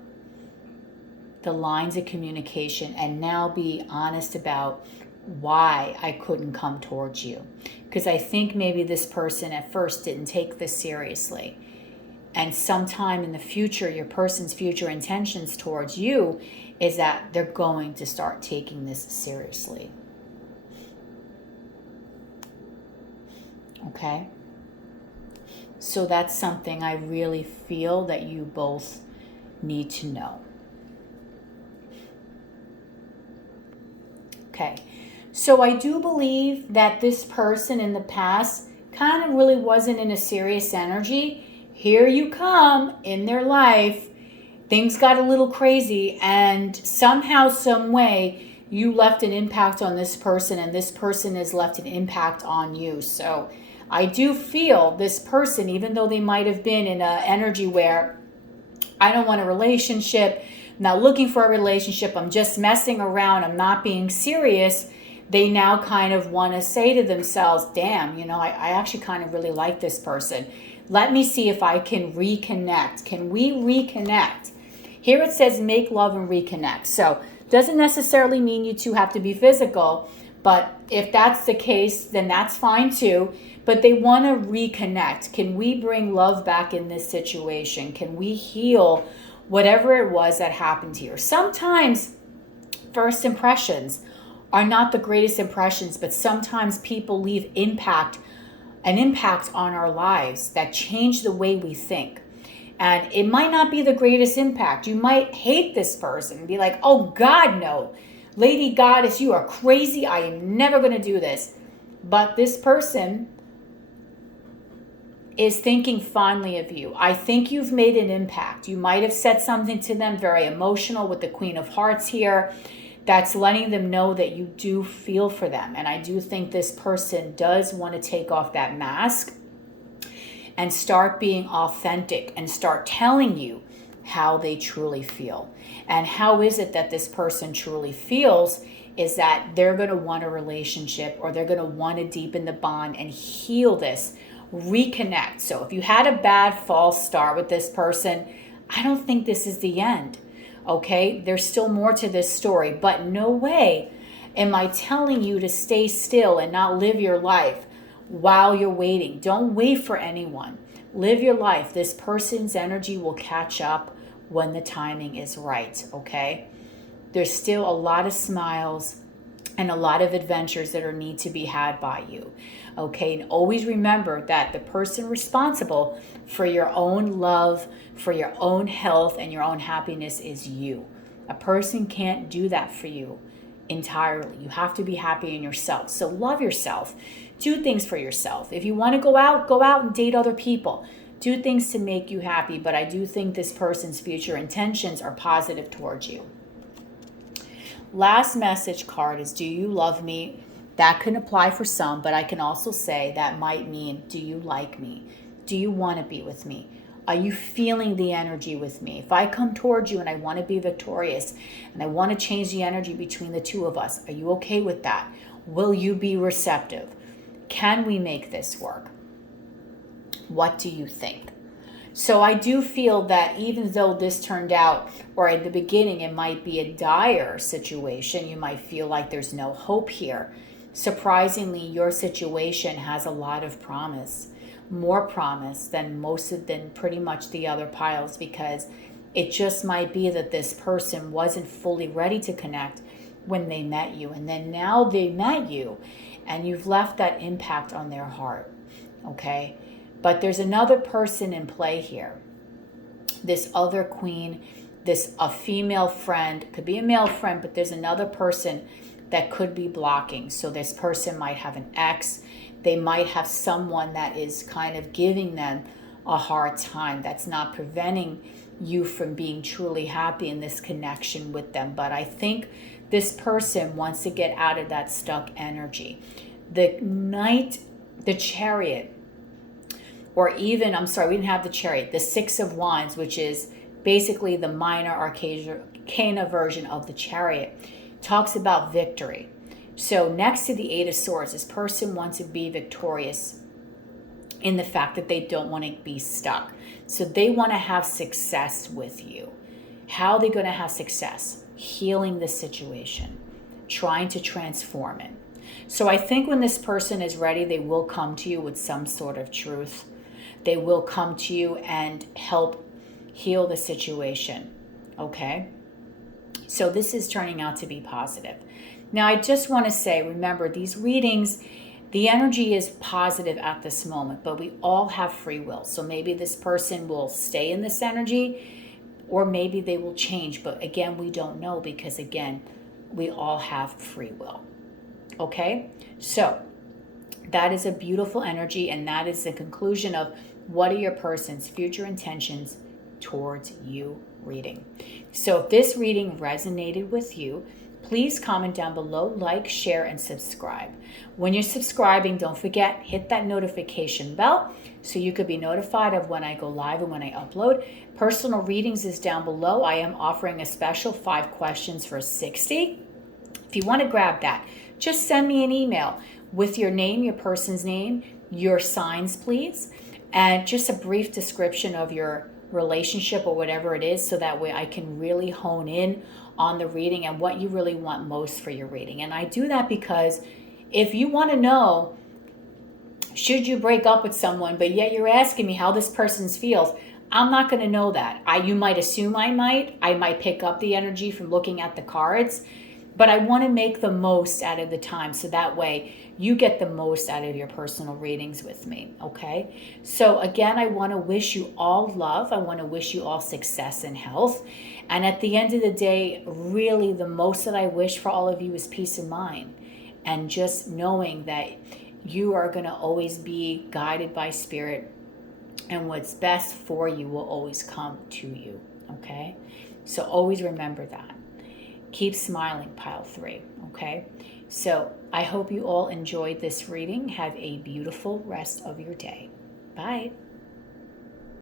the lines of communication and now be honest about why I couldn't come towards you. Because I think maybe this person at first didn't take this seriously. And sometime in the future, your person's future intentions towards you is that they're going to start taking this seriously. Okay? So that's something I really feel that you both need to know. Okay. So I do believe that this person in the past kind of really wasn't in a serious energy. Here you come in their life. Things got a little crazy, and somehow, some way, you left an impact on this person, and this person has left an impact on you. So I do feel this person, even though they might have been in an energy where I don't want a relationship, I'm not looking for a relationship, I'm just messing around, I'm not being serious, they now kind of want to say to themselves, damn, I actually kind of really like this person. Let me see if I can reconnect. Can we reconnect? Here it says make love and reconnect. So doesn't necessarily mean you two have to be physical, but if that's the case, then that's fine too. But they want to reconnect. Can we bring love back in this situation? Can we heal whatever it was that happened here? Sometimes first impressions are not the greatest impressions, but sometimes people leave an impact on our lives that change the way we think. And it might not be the greatest impact. You might hate this person and be like, oh God, no. Lady Goddess, you are crazy. I am never going to do this. But this person is thinking fondly of you. I think you've made an impact. You might have said something to them very emotional with the Queen of Hearts here. That's letting them know that you do feel for them. And I do think this person does want to take off that mask and start being authentic and start telling you how they truly feel. And how is it that this person truly feels is that they're going to want a relationship, or they're going to want to deepen the bond and heal this, reconnect. So if you had a bad false start with this person, I don't think this is the end. Okay, there's still more to this story, but no way am I telling you to stay still and not live your life while you're waiting. Don't wait for anyone. Live your life. This person's energy will catch up when the timing is right, okay? There's still a lot of smiles and a lot of adventures that need to be had by you, okay? And always remember that the person responsible for your own love, for your own health, and your own happiness is you. A person can't do that for you entirely. You have to be happy in yourself. So love yourself. Do things for yourself. If you want to go out and date other people. Do things to make you happy. But I do think this person's future intentions are positive towards you. Last message card is, do you love me? That can apply for some, but I can also say that might mean, do you like me? Do you want to be with me? Are you feeling the energy with me? If I come towards you and I want to be victorious and I want to change the energy between the two of us, are you okay with that? Will you be receptive? Can we make this work? What do you think? So I do feel that even though this turned out, or at the beginning it might be a dire situation, you might feel like there's no hope here. Surprisingly, your situation has a lot of promise, more promise than pretty much the other piles, because it just might be that this person wasn't fully ready to connect when they met you, and then now they met you and you've left that impact on their heart. Okay, but there's another person in play here. This other queen, a female friend, could be a male friend, but there's another person that could be blocking. So this person might have an ex. They might have someone that is kind of giving them a hard time. That's not preventing you from being truly happy in this connection with them. But I think this person wants to get out of that stuck energy. The Chariot, or even, I'm sorry, we didn't have the Chariot, the Six of Wands, which is basically the minor arcana version of the Chariot, talks about victory. So next to the Eight of Swords, this person wants to be victorious in the fact that they don't want to be stuck. So they want to have success with you. How are they going to have success? Healing the situation, trying to transform it. So I think when this person is ready, they will come to you with some sort of truth. They will come to you and help heal the situation. Okay? So this is turning out to be positive. Now, I just want to say, remember, these readings, the energy is positive at this moment, but we all have free will. So maybe this person will stay in this energy, or maybe they will change. But again, we don't know, because again, we all have free will. Okay? So that is a beautiful energy, and that is the conclusion of what are your person's future intentions towards you reading. So if this reading resonated with you, please comment down below, like, share, and subscribe. When you're subscribing, don't forget, hit that notification bell so you could be notified of when I go live and when I upload. Personal readings is down below. I am offering a special 5 questions for 60. If you want to grab that, just send me an email with your name, your person's name, your signs, please, and just a brief description of your relationship or whatever it is, so that way I can really hone in on the reading and what you really want most for your reading. And I do that because if you want to know, should you break up with someone, but yet you're asking me how this person feels, I'm not going to know that. You might assume I might pick up the energy from looking at the cards, but I want to make the most out of the time, so that way you get the most out of your personal readings with me, okay? So again, I want to wish you all love. I want to wish you all success and health. And at the end of the day, really the most that I wish for all of you is peace of mind, and just knowing that you are going to always be guided by spirit, and what's best for you will always come to you, okay? So always remember that. Keep smiling, pile 3, okay? So I hope you all enjoyed this reading. Have a beautiful rest of your day. Bye.